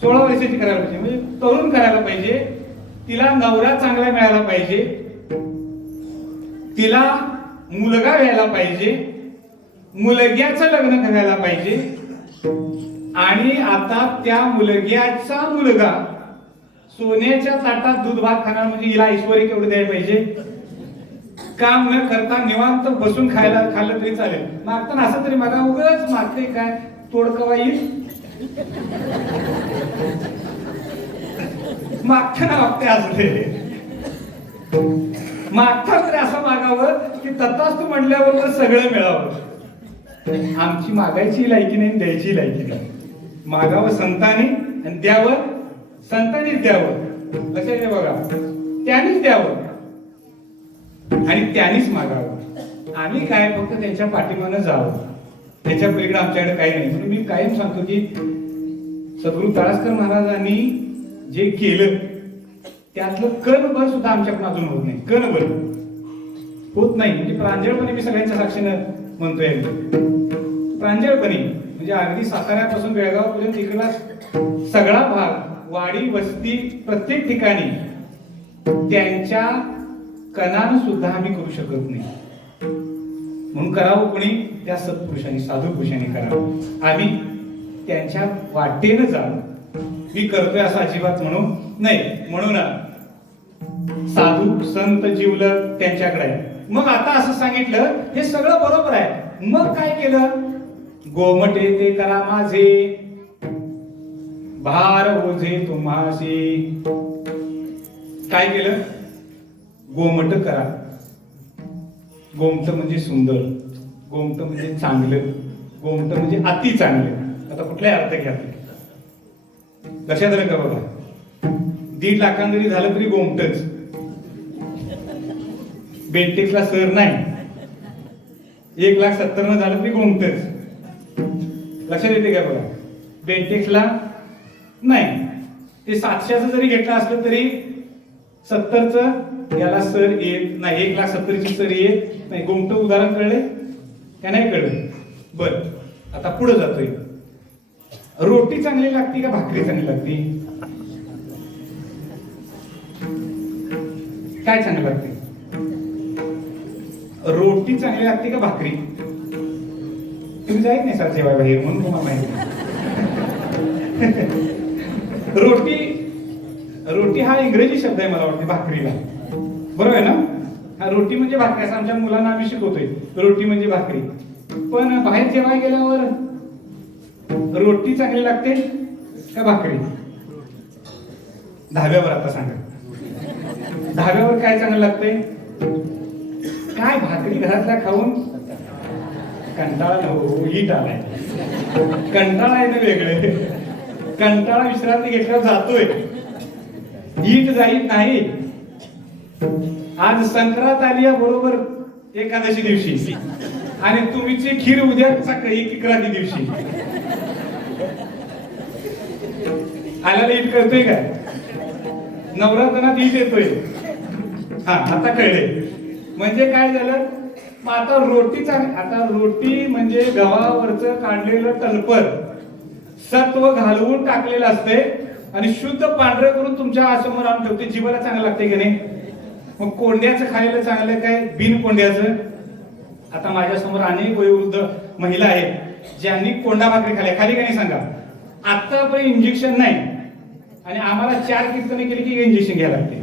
16 वर्षाची करायला पाहिजे, म्हणजे तरुण करायला पाहिजे. तिला नवरा चांगला मिळायला पाहिजे, तिला मुलगा व्हायला पाहिजे, मुलग्याचं लग्न करायला पाहिजे. आणि आता त्या मुलग्याचा मुलगा सोन्याच्या ताटात दूध भात खाणार, म्हणजे हिला ऐश्वर्य केवढं द्यायला पाहिजे. काम न करता निवांत बसून खाल्लं तरी चालेल. मागताना असं तरी मागा, उगाच मागते काय तोडकवा येईल. मागताना मागते असते, मागता तरी असं मागावं की तथास्तु म्हटल्यावर सगळं मिळावं. आमची मागायची लायकी नाही, द्यायची लायकी नाही. मागावं संतांनी आणि द्यावं संतांनीच द्यावं. लक्षात घ्या बघा, त्यांनीच द्यावं आणि त्यांनीच मागावं. आम्ही काय फक्त त्यांच्या पाठीमागं जावं, त्याच्या पलीकडे आमच्याकडे काही नाही. म्हणून मी कायम सांगतो की सद्गुरू तळासकर महाराजांनी जे केलं त्यातलं कणभर सुद्धा आमच्याकडून अजून होत नाही. कणभर होत नाही, म्हणजे प्रांजळपणे मी सगळ्यांच्या साक्षीनं म्हणतोय. प्रांजळपणे म्हणजे अगदी साताऱ्यापासून बेळगाव पर्यंत इकडला सगळा भाग, वाडी वस्ती, प्रत्येक ठिकाणी त्यांच्या कणानं सुद्धा आम्ही करू शकत नाही. म्हणून करावं कोणी, त्या सत्पुरुषांनी, साधू पुरुषांनी करावं. आम्ही त्यांच्या वाटेनं जावं. मी करतोय असं अजिबात म्हणू नाही. म्हणून साधू संत जीवलग त्यांच्याकडे आहे. मग आता असं सांगितलं, हे सगळं बरोबर आहे. मग काय केलं, गोमटे ते करा माझे, भार ओझे तुम्हासी. काय केलं, गोमट करा. गोमट म्हणजे सुंदर, गोमट म्हणजे चांगलं, गोमट म्हणजे अति चांगलं. आता कुठलाही अर्थ घ्या, लक्षात आलं का बघा. 1.5 लाखांनी जरी झालं तरी गोमटच. बेंटेक्सला सर नाही, 1,70,000 झालं तरी गोमटच. लक्षात येते का बघा. बेंटेक्सला नाही, ते 700चं जरी घेतलं असलं तरी 70चं याला सर येत नाही, 1,70,000ची सर येत नाही. गोमट उदाहरण कळले का नाही कळलं. बर, आता पुढे जातोय. रोटी चांगली लागते का भाकरी चांगली लागते, काय चांगली लागते. रोटी चांगली लागते का भाकरी. तुम्ही जायत नाही सर जेवाय बाहेर, म्हणून तुम्हाला माहिती. रोटी हा इंग्रजी शब्द आहे मला वाटते भाकरीला, बरोबर आहे ना. हा रोटी म्हणजे भाकरी असं आमच्या मुलांना आम्ही शिकवतोय, रोटी म्हणजे भाकरी. पण बाहेर जेवाय गेल्यावर रोटी चांगली लागते का भाकरी. धाब्यावर आता सांगा, धाब्यावर काय चांगलं लागतंय. काय भाकरी घरातल्या खाऊन कंटाळा नको, हीट आलाय. कंटाळा आहे ना वेगळे, कंटाळा विश्रांती घेतल्यावर जातोय, हीट जाईल नाही. आज संक्रांत आली आहे बरोबर एकादशी दिवशी, आणि तुमची खीर उद्या सकाळी संक्रांती दिवशी. आल्याला हीट करतोय का, नवरात्रात हीट येतोय. हा आता कळले. म्हणजे काय झालं, मग आता रोटीचा, आता रोटी म्हणजे गव्हावरचं काढलेलं टलपर सत्व घालवून टाकलेलं असते आणि शुद्ध पांढरं करून तुमच्या समोर आणून ठेवते. जीवाला चांगलं लागते की नाही. मग कोंड्याचं खायला चांगलं काय बिन कोंड्याचं, आता माझ्यासमोर अनेक वयोवृद्ध महिला आहेत ज्यांनी कोंडा भाकरी खाल्ल्या, खाली काही सांगा. आतापर्यंत इंजेक्शन नाही आणि आम्हाला 4 कीर्तने केली की इंजेक्शन घ्यायला लागते.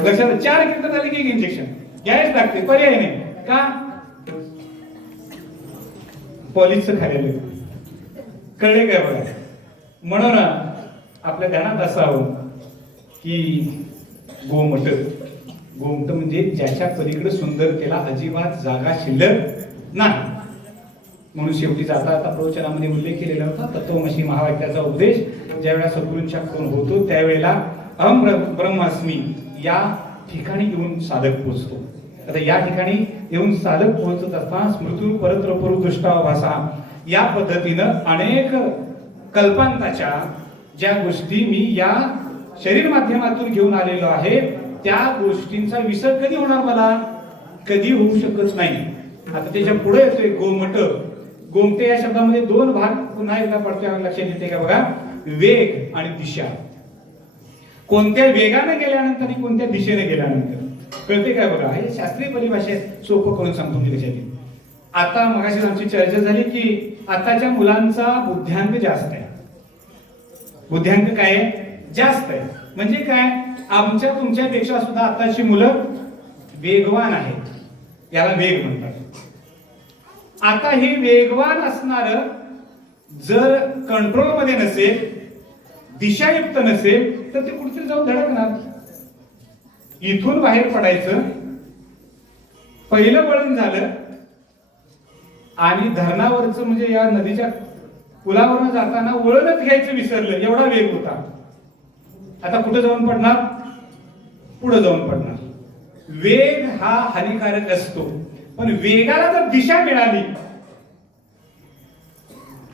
लक्षात, 4 कीर्तन झाले की इंजेक्शन घ्यायच लागते, पर्याय नाही. का? पॉलिसचं खाल्लेलं कळले काय बघा. म्हणून आपल्या ध्यानात असावं की गोमट म्हणजे ज्याच्या पलीकडे सुंदरतेला अजिबात जागा शिल्लक नाही. म्हणून शेवटी जाता जाता प्रवचनामध्ये उल्लेख केलेला होता, तत्वमसी महावाक्याचा उपदेश ज्यावेळेला सद्गुरूंच्या कडून होतो त्यावेळेला अहम ब्रह्मास्मी या ठिकाणी येऊन साधक पोहोचतो. आता या ठिकाणी येऊन साधक पोहोचत असताना स्मृती परत्र पुरु दृष्टाभासा या पद्धतीनं अनेक कल्पांताच्या ज्या गोष्टी मी या शरीर माध्यमातून घेऊन आलेलो आहे त्या गोष्टींचा विसर कधी होणार, मला कधी होऊ शकत नाही. आता त्याच्या पुढे येतोय गोमट. गोमटे या शब्दामध्ये 2 भाग पुन्हा एकदा पडतोय, लक्षात येते का बघा. वेग आणि दिशा. कोणत्या वेगाने गेल्यानंतर आणि कोणत्या दिशेने गेल्यानंतर कळते काय बघा. हे शास्त्रीय परिभाषेत सोपं करून सांगतो मी लक्षात येईल. आता मगाशी आमची चर्चा झाली की आताच्या मुलांचा बुद्ध्यांक जास्त आहे. बुद्ध्यांक काय आहे? जास्त आहे. म्हणजे काय, आमच्या तुमच्यापेक्षा सुद्धा आताची मुलं वेगवान आहेत, याला वेग म्हणतात. आता हे वेगवान असणार जर कंट्रोल मध्ये नसेल, दिशायुक्त नसेल तर ते कुठेतरी जाऊन धडकणार. इथून बाहेर पडायचं पहिलं वळण झालं आणि धरणावरचं म्हणजे या नदीच्या पुलावरनं जाताना वळणच घ्यायचं विसरलं, एवढा वेग होता. आता कुठे जाऊन पडणार? पुढे जाऊन पडणार. वेग हा हानिकारक असतो, पण वेगाला जर दिशा मिळाली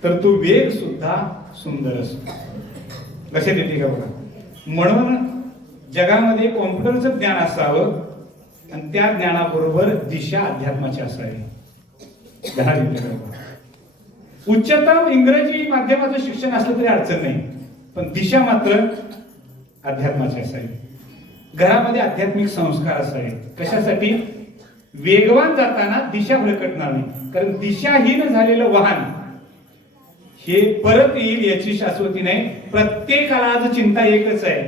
तर तो वेग सुद्धा सुंदर असतो. लक्षात येते का बघा. म्हणून जगामध्ये कॉम्प्युटरचं ज्ञान असावं आणि त्या ज्ञानाबरोबर दिशा अध्यात्माची असावी. उच्चतम इंग्रजी माध्यमाचं शिक्षण असलं तरी अडचण नाही, पण दिशा मात्र अध्यात्माची असावी. घरामध्ये आध्यात्मिक संस्कार असावे. कशासाठी? वेगवान जाताना दिशा भरकटणार नाही. कारण दिशाहीन झालेलं वाहन हे परत येईल याची शाश्वती नाही. प्रत्येकाला आज चिंता एकच आहे,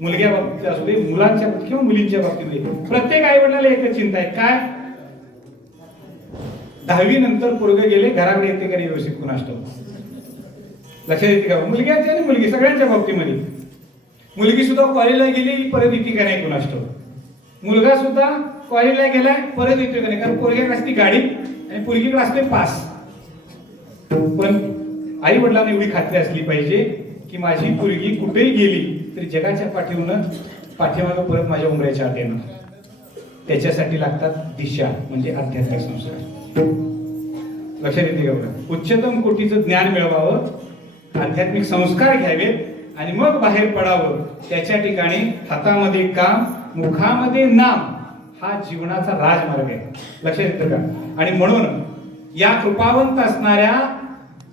मुलग्या बाबतीत असू दे, मुलांच्या बाबतीत किंवा मुलींच्या बाबतीत प्रत्येक आई वडिलांना एकच चिंता आहे. काय? 10वी नंतर पोरगे गेले, घराकडे येते का व्यवस्थित कुणास ठाऊक. लक्षात येते का? मुलग्याची आणि मुलगी सगळ्यांच्या बाबतीमध्ये. मुलगी सुद्धा कॉलेजला गेली, परत येते का नाही कुणास ठाऊक. मुलगा सुद्धा कॉलेजला गेलाय, परत येतोय का नाही. कारण पोरग्याकडे असते गाडी आणि पोरगीकडे असते पास. पण आई वडिलांना एवढी खात्री असली पाहिजे की माझी पोरगी कुठेही गेली तरी जगाच्या पाठीमागं परत माझ्या उमऱ्याच्या आत येणार. त्याच्यासाठी लागतात दिशा म्हणजे आध्यात्मिक संस्कार. लक्षात येते का बघा. उच्चतम कोटीचं ज्ञान मिळवावं, आध्यात्मिक संस्कार घ्यावेत आणि मग बाहेर पडावं. त्याच्या ठिकाणी हातामध्ये काम, मुखामध्ये नाम हा जीवनाचा राजमार्ग आहे. लक्षात येतं का. आणि म्हणून या कृपावंत असणाऱ्या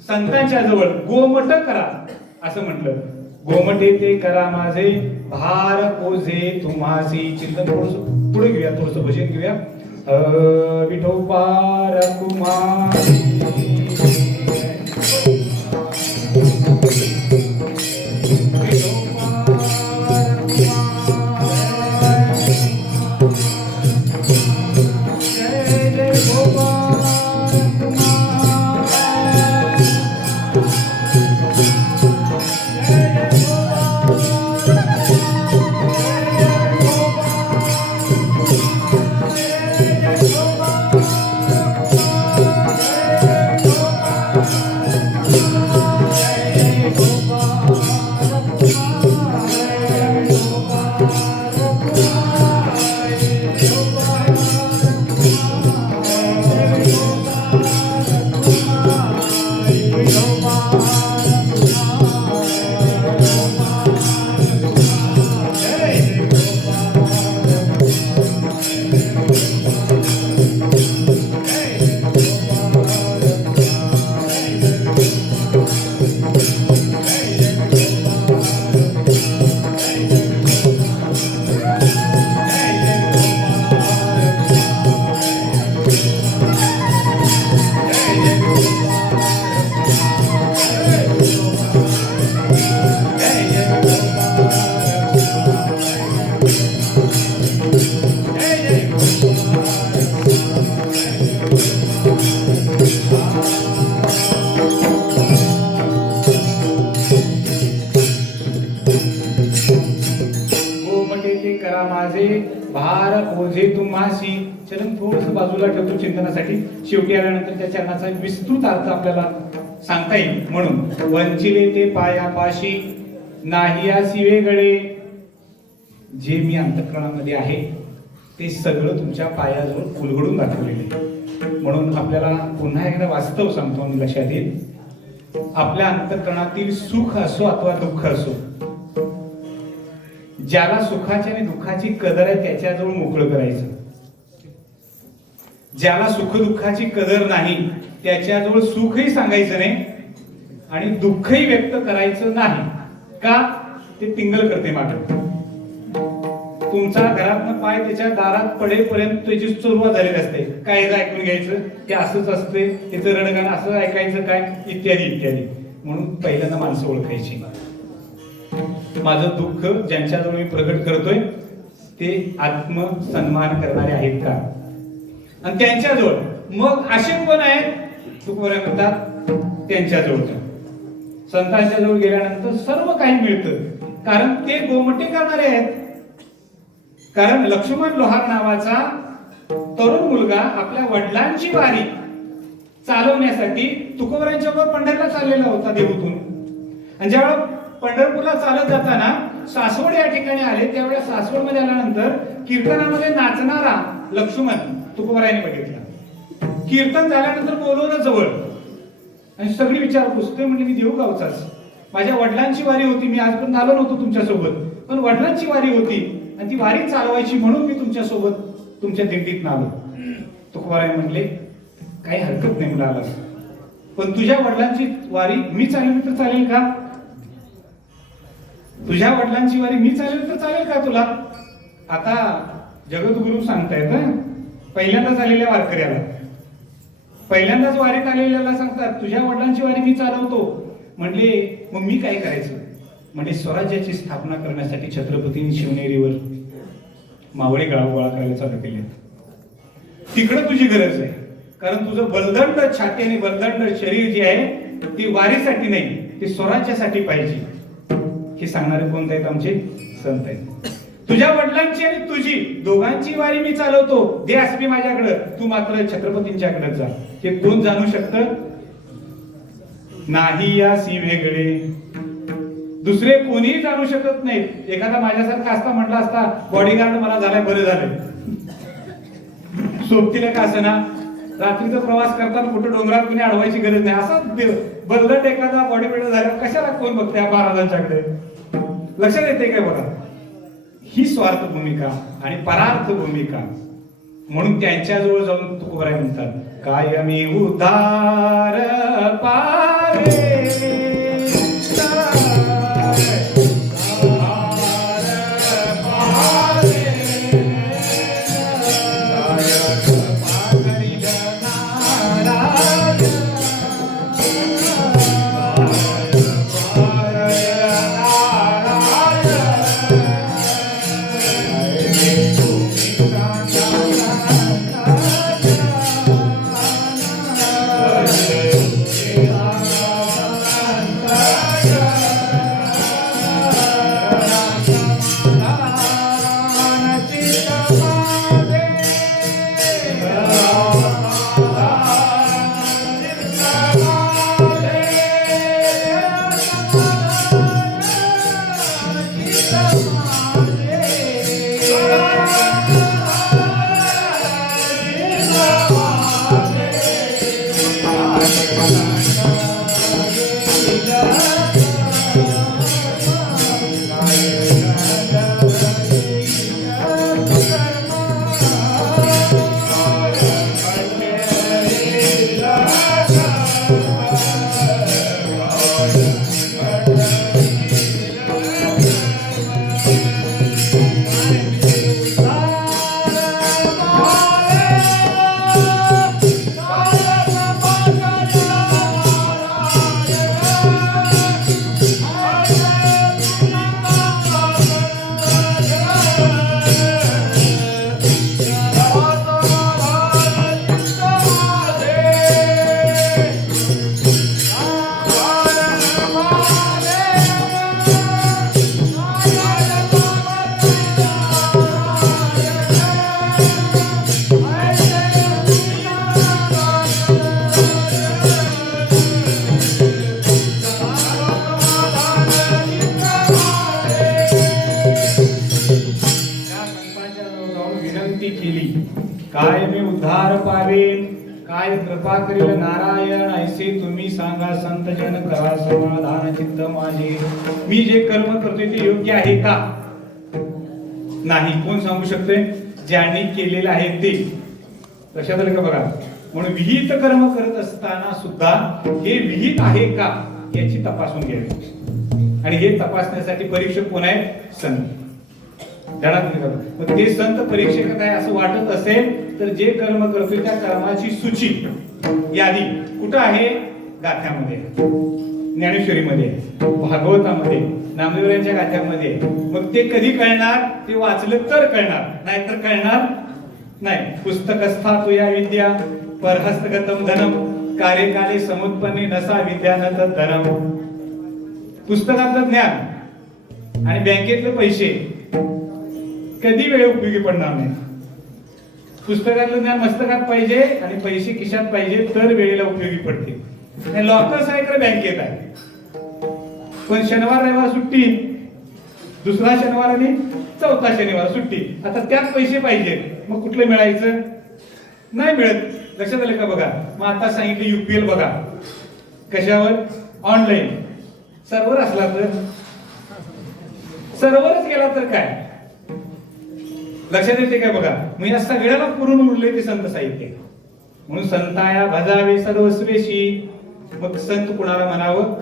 संतांच्या जवळ गोमट करा असं म्हटलं. गोमटे ते करा माझे भार ओझे तुम्हासी चिंतन. थोडंसं पुढे घेऊया, थोडंसं भजन घेऊया. विठोबार कुमारी पुढे तुम्हासी चरण थोडस बाजूला ठेवतो चिंतनासाठी. शेवटी आल्यानंतर त्या चरणाचा विस्तृत अर्थ आपल्याला सांगता येईल. म्हणून वंचिले ते पायापाशी नाही आसी वेगळे, जे मी अंतःकरणामध्ये आहे ते सगळं तुमच्या पायाजवळ उलगडून दाखवलेले आहे. म्हणून आपल्याला पुन्हा एकदा वास्तव सांगतो मी लक्षात येईल. आपल्या अंतःकरणातील सुख असो अथवा दुःख असो, ज्याला सुखाची आणि दुःखाची कदर आहे त्याच्याजवळ मोकळं करायचं. ज्याला सुख दुःखाची कदर नाही त्याच्याजवळ सुखही सांगायचं नाही आणि दुःखही व्यक्त करायचं नाही. का? ते तिंगल करते मात्र. तुमचा घरातनं पाय त्याच्या दारात पडेपर्यंत त्याची सुरुवात झालेली असते. काय ऐकून घ्यायचं, ते असंच असते, त्याचं रडगाणं असं ऐकायचं काय, इत्यादी इत्यादी. म्हणून पहिल्यांदा माणसं ओळखायची. माझं दुःख ज्यांच्याजवळ मी प्रकट करतोय ते आत्मसन्मान करणारे आहेत का, आणि त्यांच्याजवळ मग असे कोण आहेत तुकोबराय म्हणतात त्यांच्याजवळ. संतांच्या जवळ गेल्यानंतर सर्व काही मिळतं, कारण ते गोमटे करणारे आहेत. कारण लक्ष्मण लोहार नावाचा तरुण मुलगा आपल्या वडिलांची वारी चालवण्यासाठी तुकोबरायांच्या बरोबर पंढरला चाललेला होता देहूतून. आणि ज्यावेळेला पंढरपूरला चालत जाताना सासवड या ठिकाणी आले, त्यावेळेला सासवड मध्ये आल्यानंतर कीर्तनामध्ये नाचणारा लक्ष्मण तुकोबरायांनी बघितला. कीर्तन झाल्यानंतर बोलवलं जवळ आणि सगळी विचारपूस. ते म्हणजे मी देऊ गावचाच, माझ्या वडिलांची वारी होती, मी आजपर्यंत आलो नव्हतो तुमच्यासोबत, पण वडिलांची वारी होती आणि ती वारी चालवायची म्हणून मी तुमच्यासोबत तुमच्या दिंडीत आलो. तुकोबराय म्हणले काही हरकत नाही, मला आलास, पण तुझ्या वडिलांची वारी मी चालवली तर चालेल का? तुझ्या वडिलांची वारी मी चालवली तर चालेल का तुला? आता जगद्गुरु सांगतायत पहिल्यांदाच आलेल्या वारकऱ्याला, पहिल्यांदाच वारीत आलेल्याला सांगतात तुझ्या वडिलांची वारी मी चालवतो. म्हणले मग मी काय करायचं? म्हणजे स्वराज्याची स्थापना करण्यासाठी छत्रपतींनी शिवनेरीवर मावळे गोळा करायला चालू केले. तिकडे तुझी गरज आहे, कारण तुझं बलदंड छाती आणि बलदंड शरीर जे आहे ते वारीसाठी नाही, ते स्वराज्यासाठी पाहिजे. हे सांगणारे कोणते आहेत? आमचे संत आहेत. तुझ्या वडिलांची आणि तुझी दोघांची वारी मी चालवतो, दे असली माझ्याकडे, तू मात्र छत्रपतींच्याकडे जा. हे कोण जाणू शकतं? नाही यासी वेगळे दुसरे कोणीही जाणू शकत नाही. एखादा माझ्यासारखा असता म्हटला असता बॉडीगार्ड मला झालाय, बरं झालंय, सोबतीला का असं ना, रात्रीचा प्रवास करताना कुठं डोंगरात कुणी अडवायची गरज नाही. असं बलदंड एखादा बॉडी बिल्डर झाल्यावर कशाला कोण बघते महाराजांच्याकडे? लक्षात येते काय बघा? ही स्वार्थ भूमिका आणि परार्थ भूमिका. म्हणून त्यांच्याजवळ जाऊन तुकोबराय म्हणतात कायमी उद्धार पावे विनंती केली, काय मी उद्धार पावेन, काय कृपा करील नारायण, ऐसे तुम्ही सांगा संत जन करा समाधान चित्त माझे. मी जे कर्म करतोय ते योग्य आहे का? नाही. कोण सांगू शकते? ज्यांनी केलेलं आहे ते. लक्षात आलं का बघा. म्हणून विहित कर्म करत असताना सुद्धा हे विहित आहे का याची तपासून घ्यावी. आणि हे तपासण्यासाठी परीक्षक कोण आहे? संत. मग ते संत परीक्षक काय असं वाटत असेल तर जे कर्म करतोय त्या कर्माची सूची यादी कुठं आहे? गाथ्यामध्ये, ज्ञानेश्वरीमध्ये, भागवतामध्ये, नामदेवरायांच्या गाथ्यामध्ये. मग ते कधी कळणार? ते वाचलं तर कळणार, नाहीतर कळणार नाही. पुस्तकस्था तुया विद्या परहस्तगतम धनम कार्य काले समुत्पन्ने नसा विद्या न धनम. पुस्तकातलं ज्ञान आणि बँकेतले पैसे कधी वेळ उपयोगी पडणार नाही. पुस्तकातलं ज्ञान मस्तकात पाहिजे आणि पैसे खिशात पाहिजे तर वेळेला उपयोगी पडते. लॉकर्स आहे तर बँकेत आहे. पण शनिवार रविवार सुट्टी, दुसरा शनिवार आणि चौथा शनिवार सुट्टी. आता त्यात पैसे पाहिजे, मग कुठलं मिळायचं? नाही मिळत. लक्षात आलं का बघा. मग आता सांगितलं युपीएल बघा कशावर? ऑनलाईन. सर्व्हर असला तर, सर्व्हरच गेला तर काय? लक्षात येते काय बघा. मग या सगळ्याला पुरून उरले ते संत साहित्य. म्हणून संताया भजावे सर्वस्वेशी. मग संत कुणाला म्हणावं?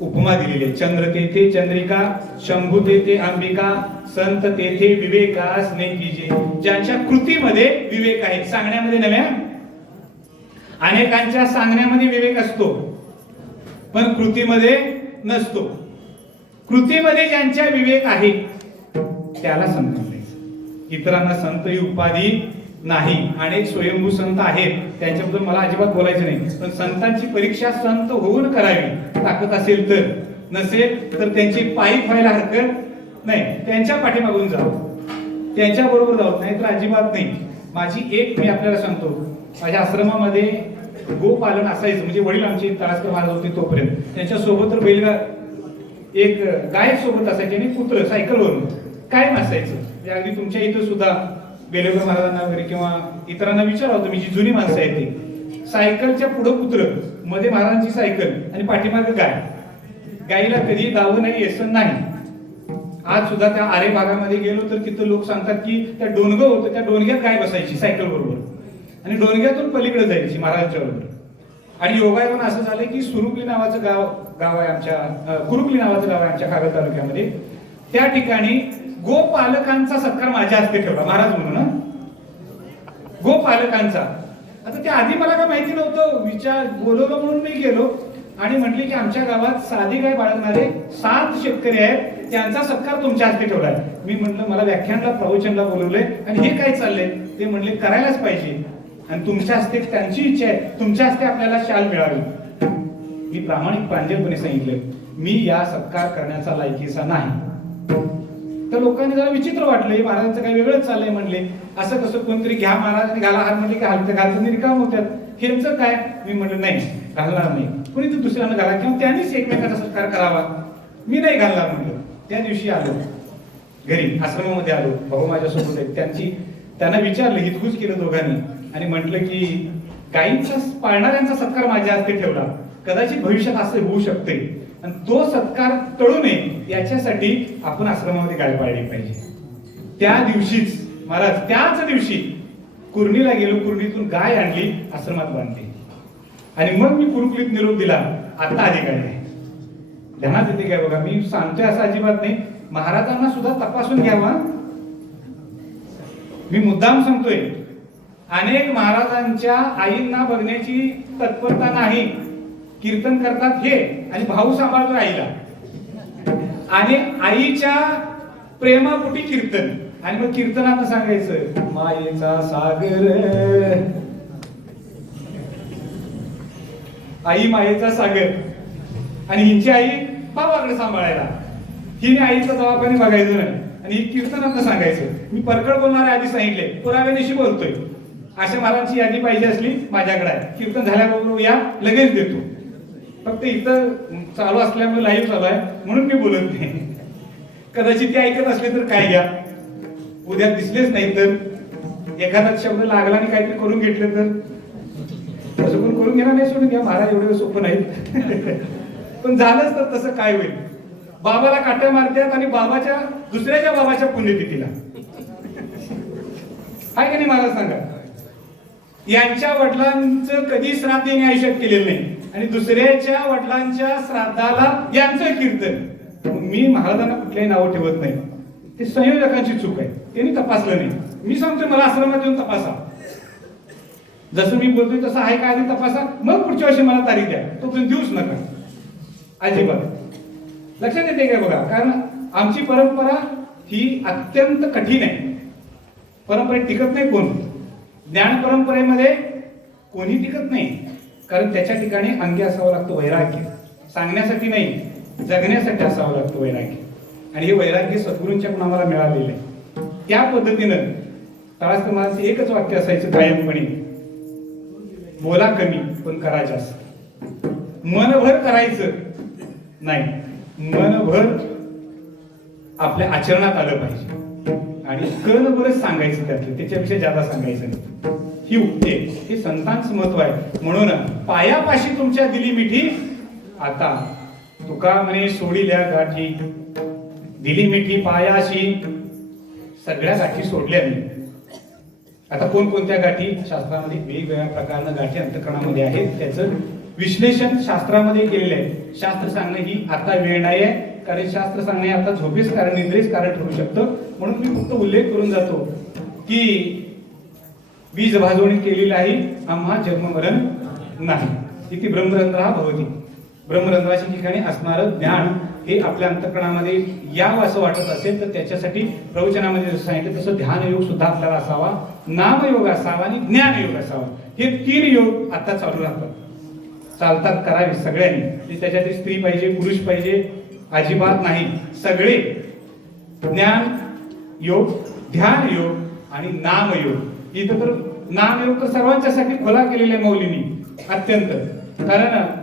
उपमा दिलेली आहे. चंद्र तेथे चंद्रिका, शंभू तेथे अंबिका, संत तेथे विवेकास नेकीजे. ज्यांच्या कृतीमध्ये विवेक आहे, सांगण्यामध्ये नव्हे. अनेकांच्या सांगण्यामध्ये विवेक असतो पण कृतीमध्ये नसतो. कृतीमध्ये ज्यांच्या विवेक आहे त्याला संत म्हणायचं. इतरांना संत ही उपाधी नाही. अनेक स्वयंभू संत आहेत, त्यांच्याबद्दल मला अजिबात बोलायचं नाही. पण संतांची परीक्षा संत होऊन करावी. ताकद असेल तर, नसेल तर त्यांची पायी व्हायला हरकत नाही. त्यांच्या पाठीमागून जावं, त्यांच्या बरोबर जावं, नाही तर अजिबात नाही. मी आपल्याला सांगतो, माझ्या आश्रमामध्ये गोपालन असायचं. म्हणजे वडील आमचे तळासकर महाराज होते तोपर्यंत त्यांच्या सोबत तर बैलगा एक गाय सोबत असायचे आणि कुत्र सायकलवरून कायम असायचं. म्हणजे अगदी तुमच्या इथं सुद्धा बेलेगाव महाराजांना वगैरे किंवा इतरांना विचारा तुम्ही, जी जुनी माणसं आहेत ती, सायकलच्या पुढं कुत्र, मध्ये महाराजांची सायकल आणि पाठीमागं गाय. गायीला कधी दावं नाही, येसन नाही. आज सुद्धा त्या आरे भागामध्ये गेलो तर तिथं लोक सांगतात की त्या डोंगर होतं, त्या डोंग्यात गाय बसायची सायकल बरोबर आणि डोंग्यातून पलीकडे जायची महाराजांच्या बरोबर. आणि योगायोगानं असं झालं की सुरुकली नावाचं गाव आहे आमच्या, कुरुकली नावाचं गाव आहे आमच्या कागद तालुक्यामध्ये. त्या ठिकाणी गोपालकांचा सत्कार माझ्या हस्ते ठेवला महाराज म्हणून. गोपालकांचा. आता त्या आधी मला काय माहिती नव्हतं, बोलवलं म्हणून मी गेलो आणि म्हटले की आमच्या गावात साधी गाय बाळगणारे 7 शेतकरी आहेत, त्यांचा सत्कार तुमच्या हस्ते ठेवलाय. मी म्हटलं मला व्याख्यानला प्रवचनला बोलवलंय आणि हे काय चाललंय? ते म्हणले करायलाच पाहिजे आणि तुमच्या हस्ते, त्यांची इच्छा आहे तुमच्या हस्ते आपल्याला शाल मिळावी. मी प्रामाणिक प्रांजळपणे सांगितलं मी या सत्कार करण्याचा लायकीचा नाही. तर लोकांनी जरा विचित्र वाटलं, महाराजांचं काही वेगळंच चाललंय म्हणले. असं कसं कोणतरी घ्या महाराज घाला हार म्हणजे की हालतं घालतं रिकाम होत्यात, हेच काय? मी म्हटलं नाही घालणार नाही, कोणी तर दुसऱ्यानं घाला किंवा त्यांनीच एकमेकांचा सत्कार करावा, मी नाही घालणार म्हटलं. त्या दिवशी आलो घरी, आश्रमामध्ये आलो, भाऊ माझ्यासोबत आहेत. त्यांना विचारलं, हितगुज केलं दोघांनी आणि म्हटलं की गायींचा पाळणाऱ्यांचा सत्कार माझ्या हस्ते ठेवला, कदाचित भविष्यात असं होऊ शकते आणि तो सत्कार टळू नये याच्यासाठी आपण आश्रमामध्ये गाय पाळली पाहिजे. त्या दिवशीच महाराज, त्याच दिवशी कुर्णीला गेलो, कुर्णीतून गाय आणली, आश्रमात बांधली आणि मग मी कुरुकलीत निरोप दिला, आता आधी गाय आहे. ध्यानात येते काय बघा, मी सांगतोय असं अजिबात नाही, महाराजांना सुद्धा तपासून घ्यावा. मी मुद्दाम सांगतोय, अनेक महाराजांच्या आईंना बघण्याची तत्परता नाही, कीर्तन करतात हे आणि भाऊ सांभाळतो आईला आणि आईच्या प्रेमापोटी कीर्तन आणि मग कीर्तनात सांगायचं मायेचा सागर, आई मायेचा सागर आणि हिंची आई भावाकडे सांभाळायला, हिने आईचा दवाखाने बघायचं नाही आणि ही कीर्तनात सांगायचं. मी परकड बोलणारे आधी सांगितले, पुराव्यानिशी बोलतोय. अशा महाराजांची यादी पाहिजे असली माझ्याकडे आहे, कीर्तन झाल्याबरोबर या लगेच देतो. फक्त इथं चालू असल्यामुळे लाईव्ह चालू आहे म्हणून मी बोलत नाही. कदाचित ते ऐकत असले तर काय घ्या, उद्या दिसलेच नाही तर, एखादा शब्द लागला आणि काहीतरी करून घेतलं तर, तसं पण करून घेणार नाही, सोडून घ्या, महाराज एवढे सोपं नाही. पण झालंच तर तसं काय होईल? बाबाला काट्या मारतात आणि दुसऱ्याच्या बाबाच्या पुण्यतिथीला, आहे की नाही मला सांगा? यांच्या वडिलांचं कधी श्राद्ध यांनी आयुष्यात केलेलं नाही आणि दुसऱ्याच्या वडिलांच्या श्राद्धाला यांचं कीर्तन. मी महाराजांना कुठल्याही नावं ठेवत नाही, ते संयोजकांची चूक आहे, त्यांनी तपासलं नाही. मी सांगतोय मला आश्रमात येऊन तपासा, जसं मी बोलतोय तसं आहे काय तपासा, मग पुढच्या वर्षी मला तारीख द्या, तोपर्यंत देऊच नका अजिबात. लक्षात येते काय बघा? कारण आमची परंपरा ही अत्यंत कठीण आहे. परंपरेत टिकत नाही कोण, ज्ञान परंपरेमध्ये कोणी टिकत नाही, कारण त्याच्या ठिकाणी अंगी असावं लागतं वैराग्य, सांगण्यासाठी नाही जगण्यासाठी असावं लागतं वैराग्य. आणि हे वैराग्य सद्गुरूंच्याकडून आम्हाला मिळालेलं आहे. त्या पद्धतीनं तळास्त माझं एकच वाक्य असायचं कायमपणे, बोला कमी पण करा जास्त. मनभर करायचं नाही, मनभर आपल्या आचरणात आलं पाहिजे आणि कणभरच सांगायचं त्यातलं, त्याच्यापेक्षा जादा सांगायचं नाही. ही उठते, हे संतांचं महत्व आहे. म्हणून पायापाशी तुमच्या दिली मिठी, आता तुका म्हणे सोडिल्या गाठी, दिली मिठी पायाशी, सगळ्या गाठी सोडल्या मी. आता कोणकोणत्या गाठी? शास्त्रामध्ये वेगवेगळ्या प्रकारनं गाठी अंतःकरणामध्ये आहेत, त्याचं विश्लेषण शास्त्रामध्ये केलेलं आहे. शास्त्र सांगणं ही आता वेळ नाही आहे, कारण शास्त्र सांगणे आता झोपेच कारण निद्रेच कारण ठरू शकतं. म्हणून मी फक्त उल्लेख करून जातो की बीज भाजवणी केलेली आहे, आम्हा जन्म मरण नाही. इथे ब्रह्मरंध्र भवती, ब्रह्मरंध्राच्या ठिकाणी असणारं ज्ञान हे आपल्या अंतःकरणामध्ये यावं असं वाटत असेल तर त्याच्यासाठी प्रवचनामध्ये जसं सांगितलं तसं ध्यान योग सुद्धा आपल्याला असावा, नामयोग असावा आणि ज्ञान योग असावा. हे 3 योग आता चालू राहतात, चालतात, करावे सगळ्यांनी. त्याच्यात स्त्री पाहिजे पुरुष पाहिजे अजिबात नाही, सगळे ज्ञान योग, ध्यान योग आणि नामयोग. इथं तर नामयोग तर सर्वांच्यासाठी खुला केलेला आहे मौलींनी अत्यंत. कारण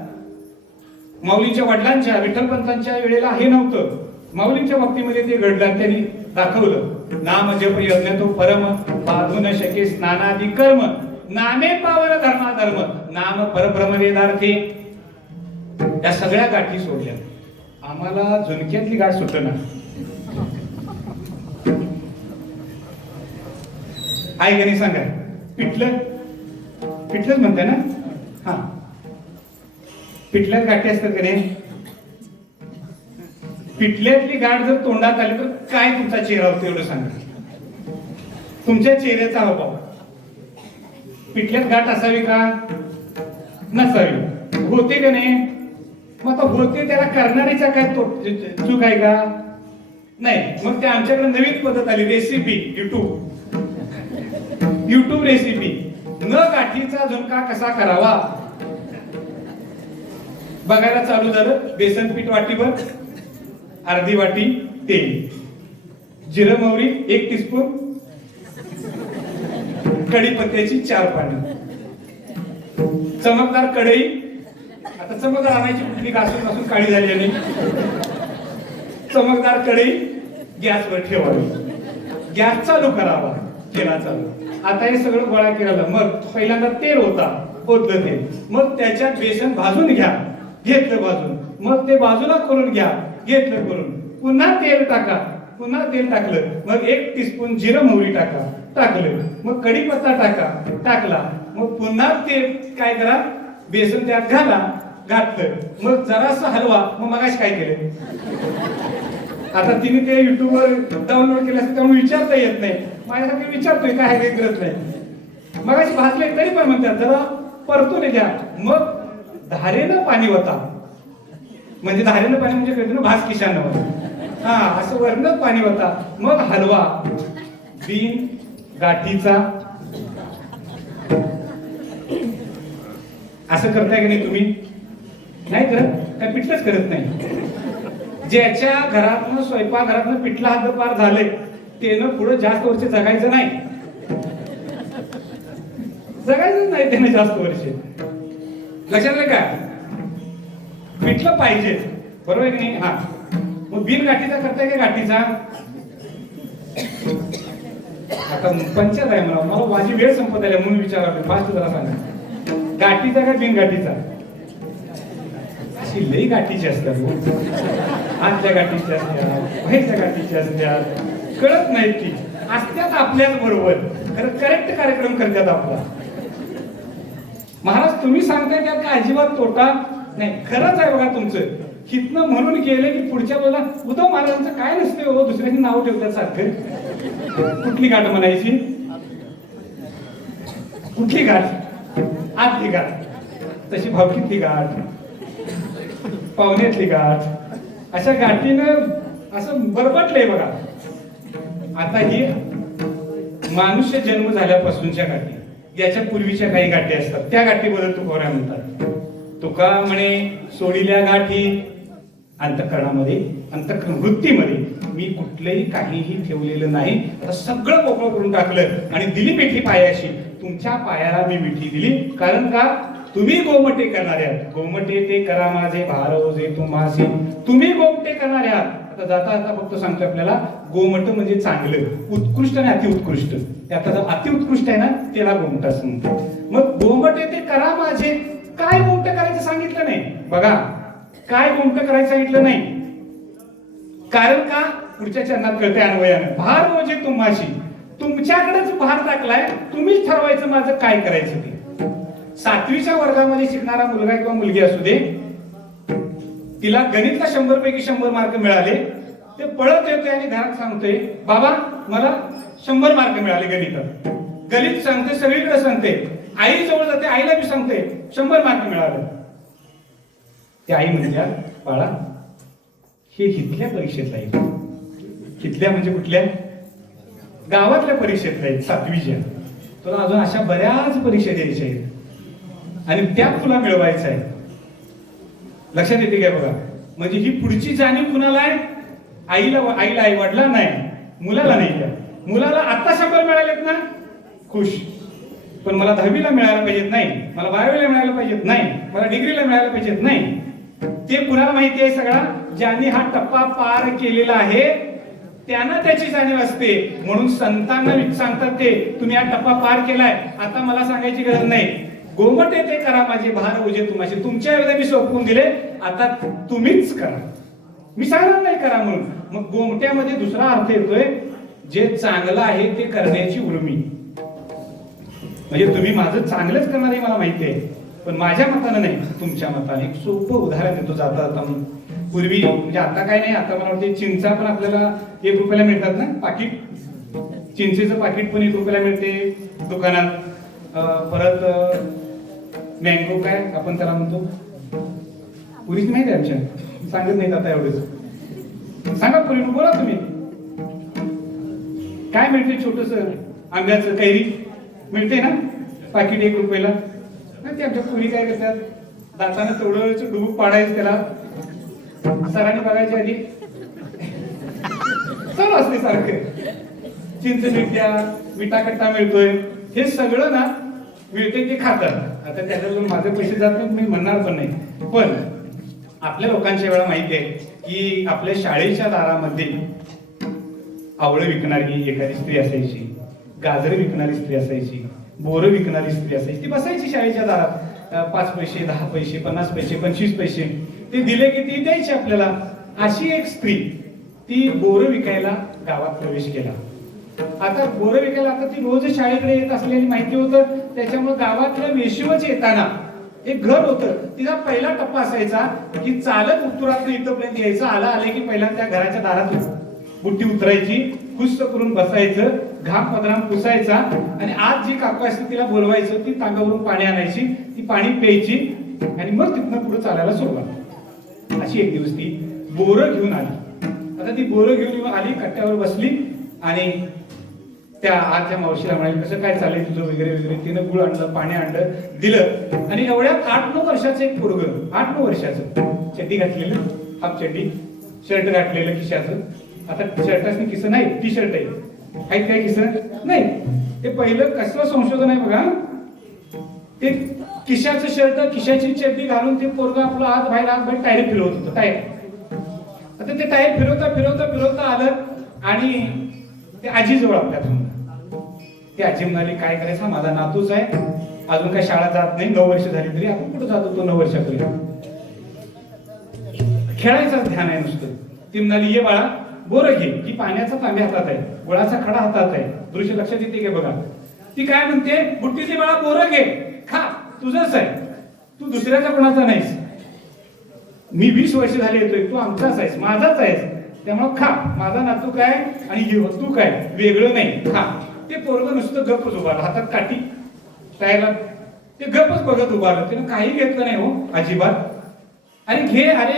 माऊलींच्या वडिलांच्या विठ्ठलपंतांच्या वेळेला हे नव्हतं, माऊलींच्या बाबतीमध्ये ते घडलं, त्यांनी दाखवलं. नाम जप यज्ञ तो परम, बाधू न शके स्नानादी कर्म, नामे पावन धर्माधर्म, नाम परब्रह्म वेदार्थी. या सगळ्या गाठी सोडल्या, आम्हाला झुणक्यातली गाठ सुटना. आहे का नाही सांगा? पिठलंच म्हणताय ना? हा, पिठल्यात गाठी असतात का नाही? पिठल्यातली गाठ जर तोंडात आली तर काय तुमचा चेहरा होतो एवढं सांगा. तुमच्या चेहऱ्याचा हावभाव. पिठल्यात गाठ असावी का नसावी? होते का नाही? मग आता होते त्याला करणारीचा काय चूक आहे का? नाही. मग ते आमच्याकडे नवीन पद्धत आली, रेसिपी, युट्यूब रेसिपी. न गाठीचा झुणका कसा करावा बघायला चालू झालं. बेसन पीठ वाटीभर, अर्धी वाटी तेल, जिरं मोहरी 1 टीस्पून, कढीपत्त्याची 4 पाने, चमकदार कढई. आता चमकदार आणायची कुठली, घासून काळी झाली आणि चमकदार कढई गॅसवर ठेवावी, गॅस चालू करावा, केला चालू. आता हे सगळं गोळा केलं. मग पहिल्यांदा तेल ओतलं तेल, मग त्याच्यात बेसन भाजून घ्या, घेतलं भाजून, मग ते बाजूला करून घ्या, घेतलं करून, पुन्हा तेल टाका, पुन्हा तेल टाकलं, मग 1 टीस्पून जिरं मोहरी टाकलं, मग कढीपत्ता टाकला, मग पुन्हा ते काय करा, बेसन त्यात घातलं, मग जरासं हलवा. मग मगाशी काय केलं? आता तिने ते युट्यूबवर डाउनलोड केलं असतं त्यामुळे विचारता येत नाही, माझ्यासाठी विचारतोय काय काही करत नाही. मगाशी भाजले तरी पण म्हणतात जरा परतून द्या. मग धारेनं पाणी होता, म्हणजे धारेनं पाणी म्हणजे कळतं ना, भास किशानं होता. हा, असं वरनं पाणी होता. मग हलवा बिन गाठीचा. असं करताय की नाही तुम्ही? नाही करत काय? पिठलंच करत नाही. ज्याच्या घरातनं स्वयंपाकघरातनं पिठला हद्दपार झाले त्यानं पुढे जास्त वर्ष जगायचं नाही, जगायचंच नाही त्यानं जास्त वर्ष. लक्षात आलं का? पिठलं पाहिजे, बरोबर आहे की नाही? हा, मग बिन गाठीचा करताय का गाठीचा? आता पंचायत आहे मला माझी वेळ संपत आली म्हणून विचारावं फास्ट जरा सांगा. गाठीचा का बिनगाठीचा? अशी लई गाठीची असतात, आतल्या गाठीची असतात, बाहेरच्या गाठीची असतात, कळत नाहीत ती असत्यात आपल्याच बरोबर. खरं करेक्ट कार्यक्रम करतात आपला. महाराज तुम्ही सांगताय त्यात का अजिबात तोटा नाही, खरंच आहे बघा तुमचं. हितनं म्हणून गेले की पुढच्या बोला उद्धव महाराजांचं काय नसते हो, दुसऱ्यांनी नाव ठेवतात सारखं. कुठली गाठ म्हणायची? कुठली गाठ? आतली गाठ, तशी भावकीतली गाठ, पाहुण्यातली गाठ, अशा गाठीनं असं बरबटलंय बघा. आता ही मानुष्य जन्म झाल्यापासूनच्या गाठी, याच्या पूर्वीच्या काही गाठी असतात, त्या गाठीबद्दल तुकोबराय म्हणतात. तुका म्हणे सोडिल्या गाठी अंतःकरणामध्ये, अंतःकरण वृत्तीमध्ये मी कुठलंही काहीही ठेवलेलं नाही. आता सगळं मोकळं करून टाकलं आणि दिली मिठी पायाशी. तुमच्या पायाला मी मिठी दिली, कारण का तुम्ही गोमटे करणारे आहात. गोमटे ते करा माझे भार ओझे तुम्हासी. तुम्ही गोमटे करणारे आहात. आता जाता जाता फक्त सांगतो आपल्याला, गोमट म्हणजे चांगलं, उत्कृष्ट आणि अतिउत्कृष्ट. आता जो अतिउत्कृष्ट आहे ना त्याला गोमट असं म्हणतात. मग गोमटे ते करा माझे, काय गोमट करायचं सांगितलं नाही बघा. काय गोमट करायचं सांगितलं नाही, कारण का पुढच्या चरणात कळते अन्वयानं. भार ओझे तुम्हाशी, तुमच्याकडेच भार टाकलाय, तुम्हीच ठरवायचं माझं काय करायचं ते. 7वीच्या वर्गामध्ये शिकणारा मुलगा किंवा मुलगी असू दे, तिला गणितला 100 पैकी 100 मार्क मिळाले, ते पळत येतोय आणि घरात सांगतोय बाबा मला 100 मार्क मिळाले गणितात. गणित सांगते, सगळीकडे सांगते, आई जवळ जाते, आईला बी सांगते 100 मार्क मिळाले. ती आई म्हणते बाळा हे हितल्या परीक्षेतला आहे. हितल्या म्हणजे कुठल्या? गावातल्या परीक्षेतल्या आहेत, 7वीच्या. तुला अजून अशा बऱ्याच परीक्षा द्यायच्या आहेत आणि त्यात तुला मिळवायचं आहे. लक्षात येते काय बघा. म्हणजे ही पुढची जाणीव कुणाला आहे? आईला आई वडिला नाही, मुलाला नाही. मुलाला आता 100 मिळालेत ना, खुश. पण मला 10वीला मिळायला पाहिजेत नाही, मला 12वीला मिळायला पाहिजेत नाही, मला डिग्रीला मिळायला पाहिजेत नाही. ते कुणाला माहिती आहे? सगळा ज्यांनी हा टप्पा पार केलेला आहे त्यांना त्याची जाणीव असते. म्हणून संतांना सांगतात ते, तुम्ही हा टप्पा पार केलाय, आता मला सांगायची गरज नाही. गोमटे ते करा माझे भार ओझे तुम्हाशी. तुमच्या वेळेला मी सोपवून दिले, आता तुम्हीच करा. मी सांगणार नाही करा म्हणून. मग गोमट्यामध्ये दुसरा अर्थ येतोय, जे चांगलं आहे ते करण्याची उर्मी. म्हणजे तुम्ही माझं चांगलंच करणार आहे मला माहिती आहे, पण माझ्या मतानं नाही, तुमच्या मताने. एक सोपं उदाहरण देतो जाता जाता. पूर्वी म्हणजे आता काय नाही, आता मला वाटते चिंचा पण आपल्याला 1 रुपयाला मिळतात ना पाकिट. चिंचेचं पाकिट पण 1 रुपयाला मिळते दुकानात. परत मँगो काय आपण त्याला म्हणतो, पुरीच माहिती आहे आमच्या, सांगत नाहीत आता एवढंच. सांगा पुरी, बोला तुम्ही काय मिळते. छोटस आंब्याचं कैरी मिळते ना पाकिट 1 रुपयाला. ते आमच्या पुरी काय करतात, दातानं तेवढं डुबूक पाडायचं त्याला, सरांनी बघायच्या आधी चालू असते सारखं. चिंच मिळत्या, विटाकट्टा मिळतोय, हे सगळं ना मिळते ते खातात. आता त्याच्यातून माझे पैसे जात नाहीत मी म्हणणार पण नाही. पण आपल्या लोकांच्या वेळा माहिती आहे की आपल्या शाळेच्या दारामध्ये आवळं विकणारी एखादी स्त्री असायची, गाजर विकणारी स्त्री असायची, बोरं विकणारी स्त्री असायची. ती बसायची शाळेच्या दारात. 5 पैसे, 10 पैसे, 50 पैसे, 25 पैसे ते दिले की ती द्यायची आपल्याला. अशी एक स्त्री ती बोरं विकायला गावात प्रवेश केला. आता बोरं विकायला, आता ती रोज शाळेकडे येत असलेली माहिती होतं, त्याच्यामुळे गावातलं वेशीवच येताना एक घर होतं, तिचा पहिला टप्पा असायचा की चालत उत्तरातून इथपर्यंत यायचं. आले की पहिला त्या घराच्या दारात बुट्टी उतरायची, खुस्त करून बसायचं, घाम पदराम पुसायचा आणि आज जी काकू असते तिला बोलवायचं, ती तांब्यावरून पाणी आणायची, ती पाणी प्यायची आणि मग तिथनं पुढे चालायला सुरुवात. अशी एक दिवस ती बोरं घेऊन आली. आता ती बोरं घेऊन आली, कट्ट्यावर बसली आणि त्या आजच्या मावशीला म्हणाली कसं काय चाललंय तुझं वगैरे वगैरे. तिनं गुळ आणलं, पाणी आणलं, दिलं. आणि एवढ्यात 8-9 वर्षाचं एक पोरगं, 8-9 वर्षाचं, चड्डी घातलेलं, हाफ चड्डी, शर्ट घातलेलं खिशाचं. आता शर्टासनी किस नाही, टी शर्ट आहे, आहेत काय किस नाही. ते पहिलं कसलं संशोधन आहे बघा. ते खिशाचं शर्ट, खिशाची चड्डी घालून ते पोरगं आपलं हात बाहेर टायर फिरवत होतं, टायर. आता ते टायर फिरवता फिरवता फिरवता आलं आणि ते आजीजवळ आपल्या थांबलं. ती आजी म्हणाली काय करायचं, हा माझा नातूच आहे, अजून काही शाळा जात नाही, 9 वर्ष झाली तरी आपण कुठं जातो तो 9 वर्षापर्यंत, खेळायचं ध्यान आहे नुसतं. ती म्हणाली ये बाळा बोरं घे, ही पाण्याचा तांब्या हातात आहे, गुळाचा खडा हातात आहे, दृश्य लक्षात येते का बघा. ती काय म्हणते, बुट्टीची बाळा बोरं घे, खा, तुझंच आहे, तू दुसऱ्याचा कोणाचा नाहीस, मी 20 वर्ष झाले येतोय, तू आमचाच आहेस, माझाच आहेस, त्यामुळे खा, माझा नातू काय आणि तू काय वेगळं नाही, खा. ते पोरगं नुसतं गप्पच उभारलं, हातात काठी प्यायला, ते गप्पच बघत उभारलं, त्यानं काही घेतलं नाही हो अजिबात. अरे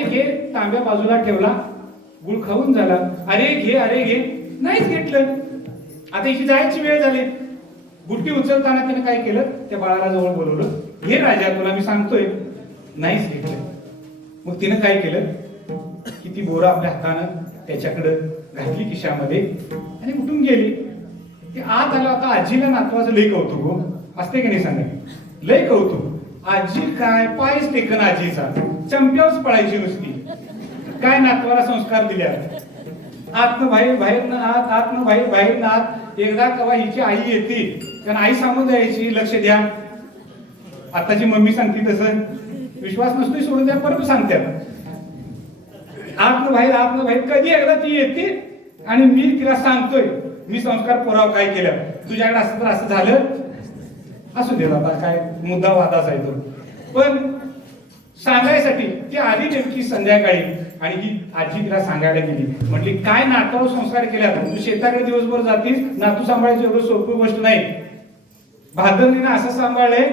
घे, तांब्या बाजूला ठेवला, गुळ खाऊन झाला, अरे घे, नाहीच घेतलं. आता हिची जायची वेळ झाली, बुट्टी उचलताना त्याने काय केलं, त्या बाळाला जवळ बोलवलं, घे राजा तुला मी सांगतोय, नाहीच घेतलं. मग तिनं काय केलं की ती बोरं आपल्या हातानं त्याच्याकडं घातली खिशामध्ये आणि उठून गेली. ते आत आलं. आता आजीला नातवाचं लय कौतुक हो, असते की नाही सांगा, लय कौतुक. आजी काय पायच टेकन आजीचा, चंप्यावच पळायची नुसती, काय नातवाला संस्कार दिल्या, आतनं बाहेर, बाहेरनं आत, आतनं बाहेर, बाहेरनं आत. एकदा कवा हिची आई येते, कारण आई सांगून द्यायची लक्ष द्या, आताची मम्मी सांगते तसं विश्वास नसतोय सोडून द्या, परत सांगतात आतनं बाहेर. कधी एकदा ती येते आणि मी तिला सांगतोय, मी संस्कार पुरावा काय केलं, तुझ्याकडे असं तर असं झालं, असू दे बाबा, काय मुद्दा वादाच आहे तो, पण सांगायसाठी ती आली नेमकी संध्याकाळी आणि ही आजी तिला सांगायला गेली. म्हटली काय नातवावर संस्कार केला, तू शेताकडे दिवसभर जातीस, नातू सांभाळायचं एवढं सोपी गोष्ट नाही. भादरलीनं असं सांभाळलंय,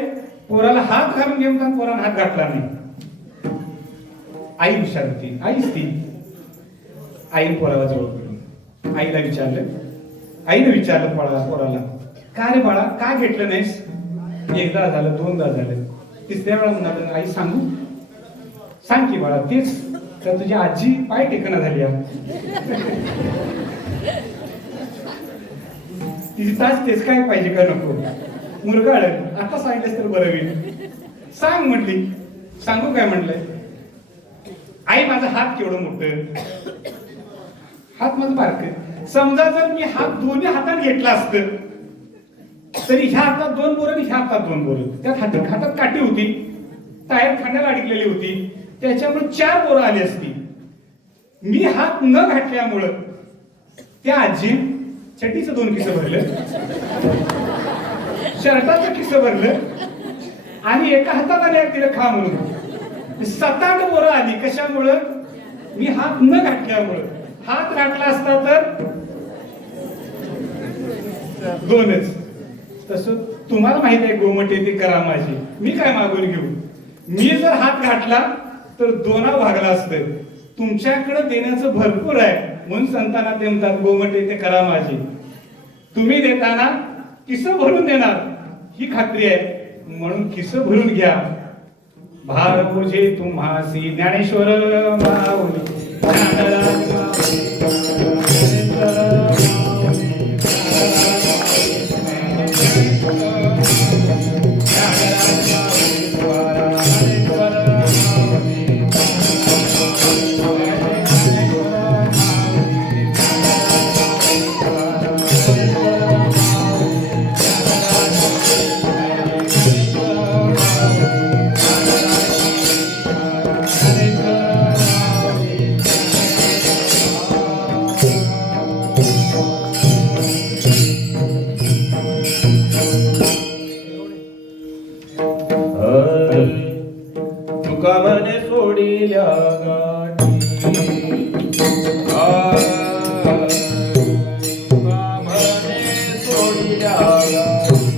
पोराला हात घालून घेऊन पण पोराला हात घातला नाही. आई हुशार होती, आईच ती. आई पोराला जवळ बोलली, आईला विचारलं, आईने विचारलं पोराला, का रे बाळा का घेतलं नाहीस. एकदा झालं, दोनदा झालं, तिसऱ्या वेळा म्हणाल, आई सांग की बाळा, तेच तर तुझी आजी पाय टेकना झाली, तिची तास तेच काय पाहिजे का नको, मुलगा आता सांगितलंस तर बरं होईल, सांग म्हटली. सांगू काय म्हटलंय, आई माझा हात केवढं मोठं, हात माझं बारक, समजा जर मी हात दोन्ही हातात घेतला असतं तरी ह्या हातात 2 बोरं आणि ह्या हातात 2 बोरं, त्यात हातात काठी होती, टायर खांद्याला अडकलेली होती, त्याच्यामुळे 4 बोरं आली असती. मी हात न घातल्यामुळं त्या आजी चटीचं 2 किस्सं भरलं, शर्टाचं किस्सं भरलं आणि एका हातात आणि एक तिला खा म्हणून 7-8 बोरं आली. कशामुळं, मी हात न घातल्यामुळं. हात घातला असता तर 2च. तसं तुम्हाला माहित आहे गोमटे ती करा माझी, मी काय मागून घेऊ. मी जर हात घातला तर 2 भागला असतं. तुमच्याकडे देण्याचं भरपूर आहे म्हणून संतांना ते म्हणतात गोमटे ते करा माझी. तुम्ही देताना किस्सं भरून देणार ही खात्री आहे, म्हणून किस्सं भरून घ्या. भार पूजे तुम्हासी ज्ञानेश्वर माऊली तुकामने सोडिल्या गाठी, तुकामने सोडिल्या गाठी,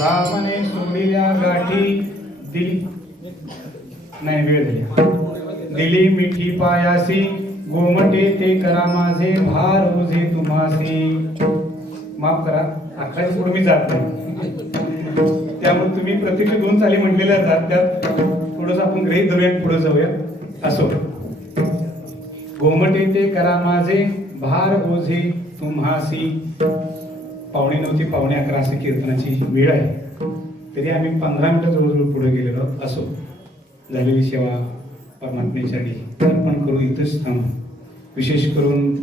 रामाने सोडिल्या गाठी दिली नाही वेळ झाली दिली मिठी पायासी गोमटे ते करा माझे भार ओझे तुम्हासी माफ करा अकराची पुढे मी जात नाही त्यामुळे तुम्ही प्रत्यक्ष 2 चाली म्हटलेल्या जात त्यात थोडंसं आपण गृहीत धरूया पुढे जाऊया असो गोमटे ते करा माझे भार ओझे तुम्हासी 9:45 ते 11:15 असे कीर्तनाची वेळ आहे तरी आम्ही 15 मिनिटं जवळजवळ पुढे गेलेलो असो झालेली सेवा परमात्मेसाठी अर्पण करू इथंच थांब विशेष करून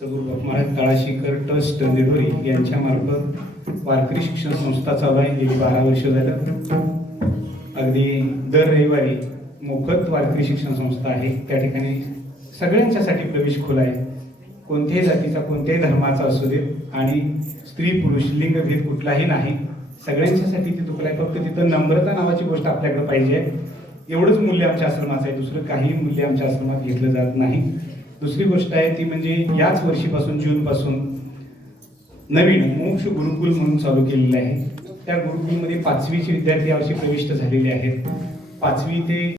सद्गुरू महाराज काळाशीकर ट्रस्ट निरोरी यांच्या मार्फत वारकरी शिक्षण संस्था चालू आहे गेली 12 वर्ष झालं अगदी दर रविवारी मोफत वारकरी शिक्षण संस्था आहे त्या ठिकाणी सगळ्यांच्यासाठी प्रवेश खुला आहे कोणत्याही जातीचा कोणत्याही धर्माचा असू दे आणि स्त्री पुरुष लिंगभेद कुठलाही नाही सगळ्यांच्यासाठी ते दुखलं आहे फक्त तिथं नम्रता नावाची गोष्ट आपल्याकडे पाहिजे एवढंच मूल्य आमच्या आश्रमाचं आहे दुसरं काही मूल्य आमच्या आश्रमात घेतलं जात नाही दुसरी गोष्ट आहे ती म्हणजे याच वर्षीपासून जूनपासून नवीन मोक्ष गुरुकुल म्हणून चालू केलेलं आहे त्या गुरुकुलमध्ये 5वीचे विद्यार्थी यावर्षी प्रविष्ट झालेले आहेत 5वी ते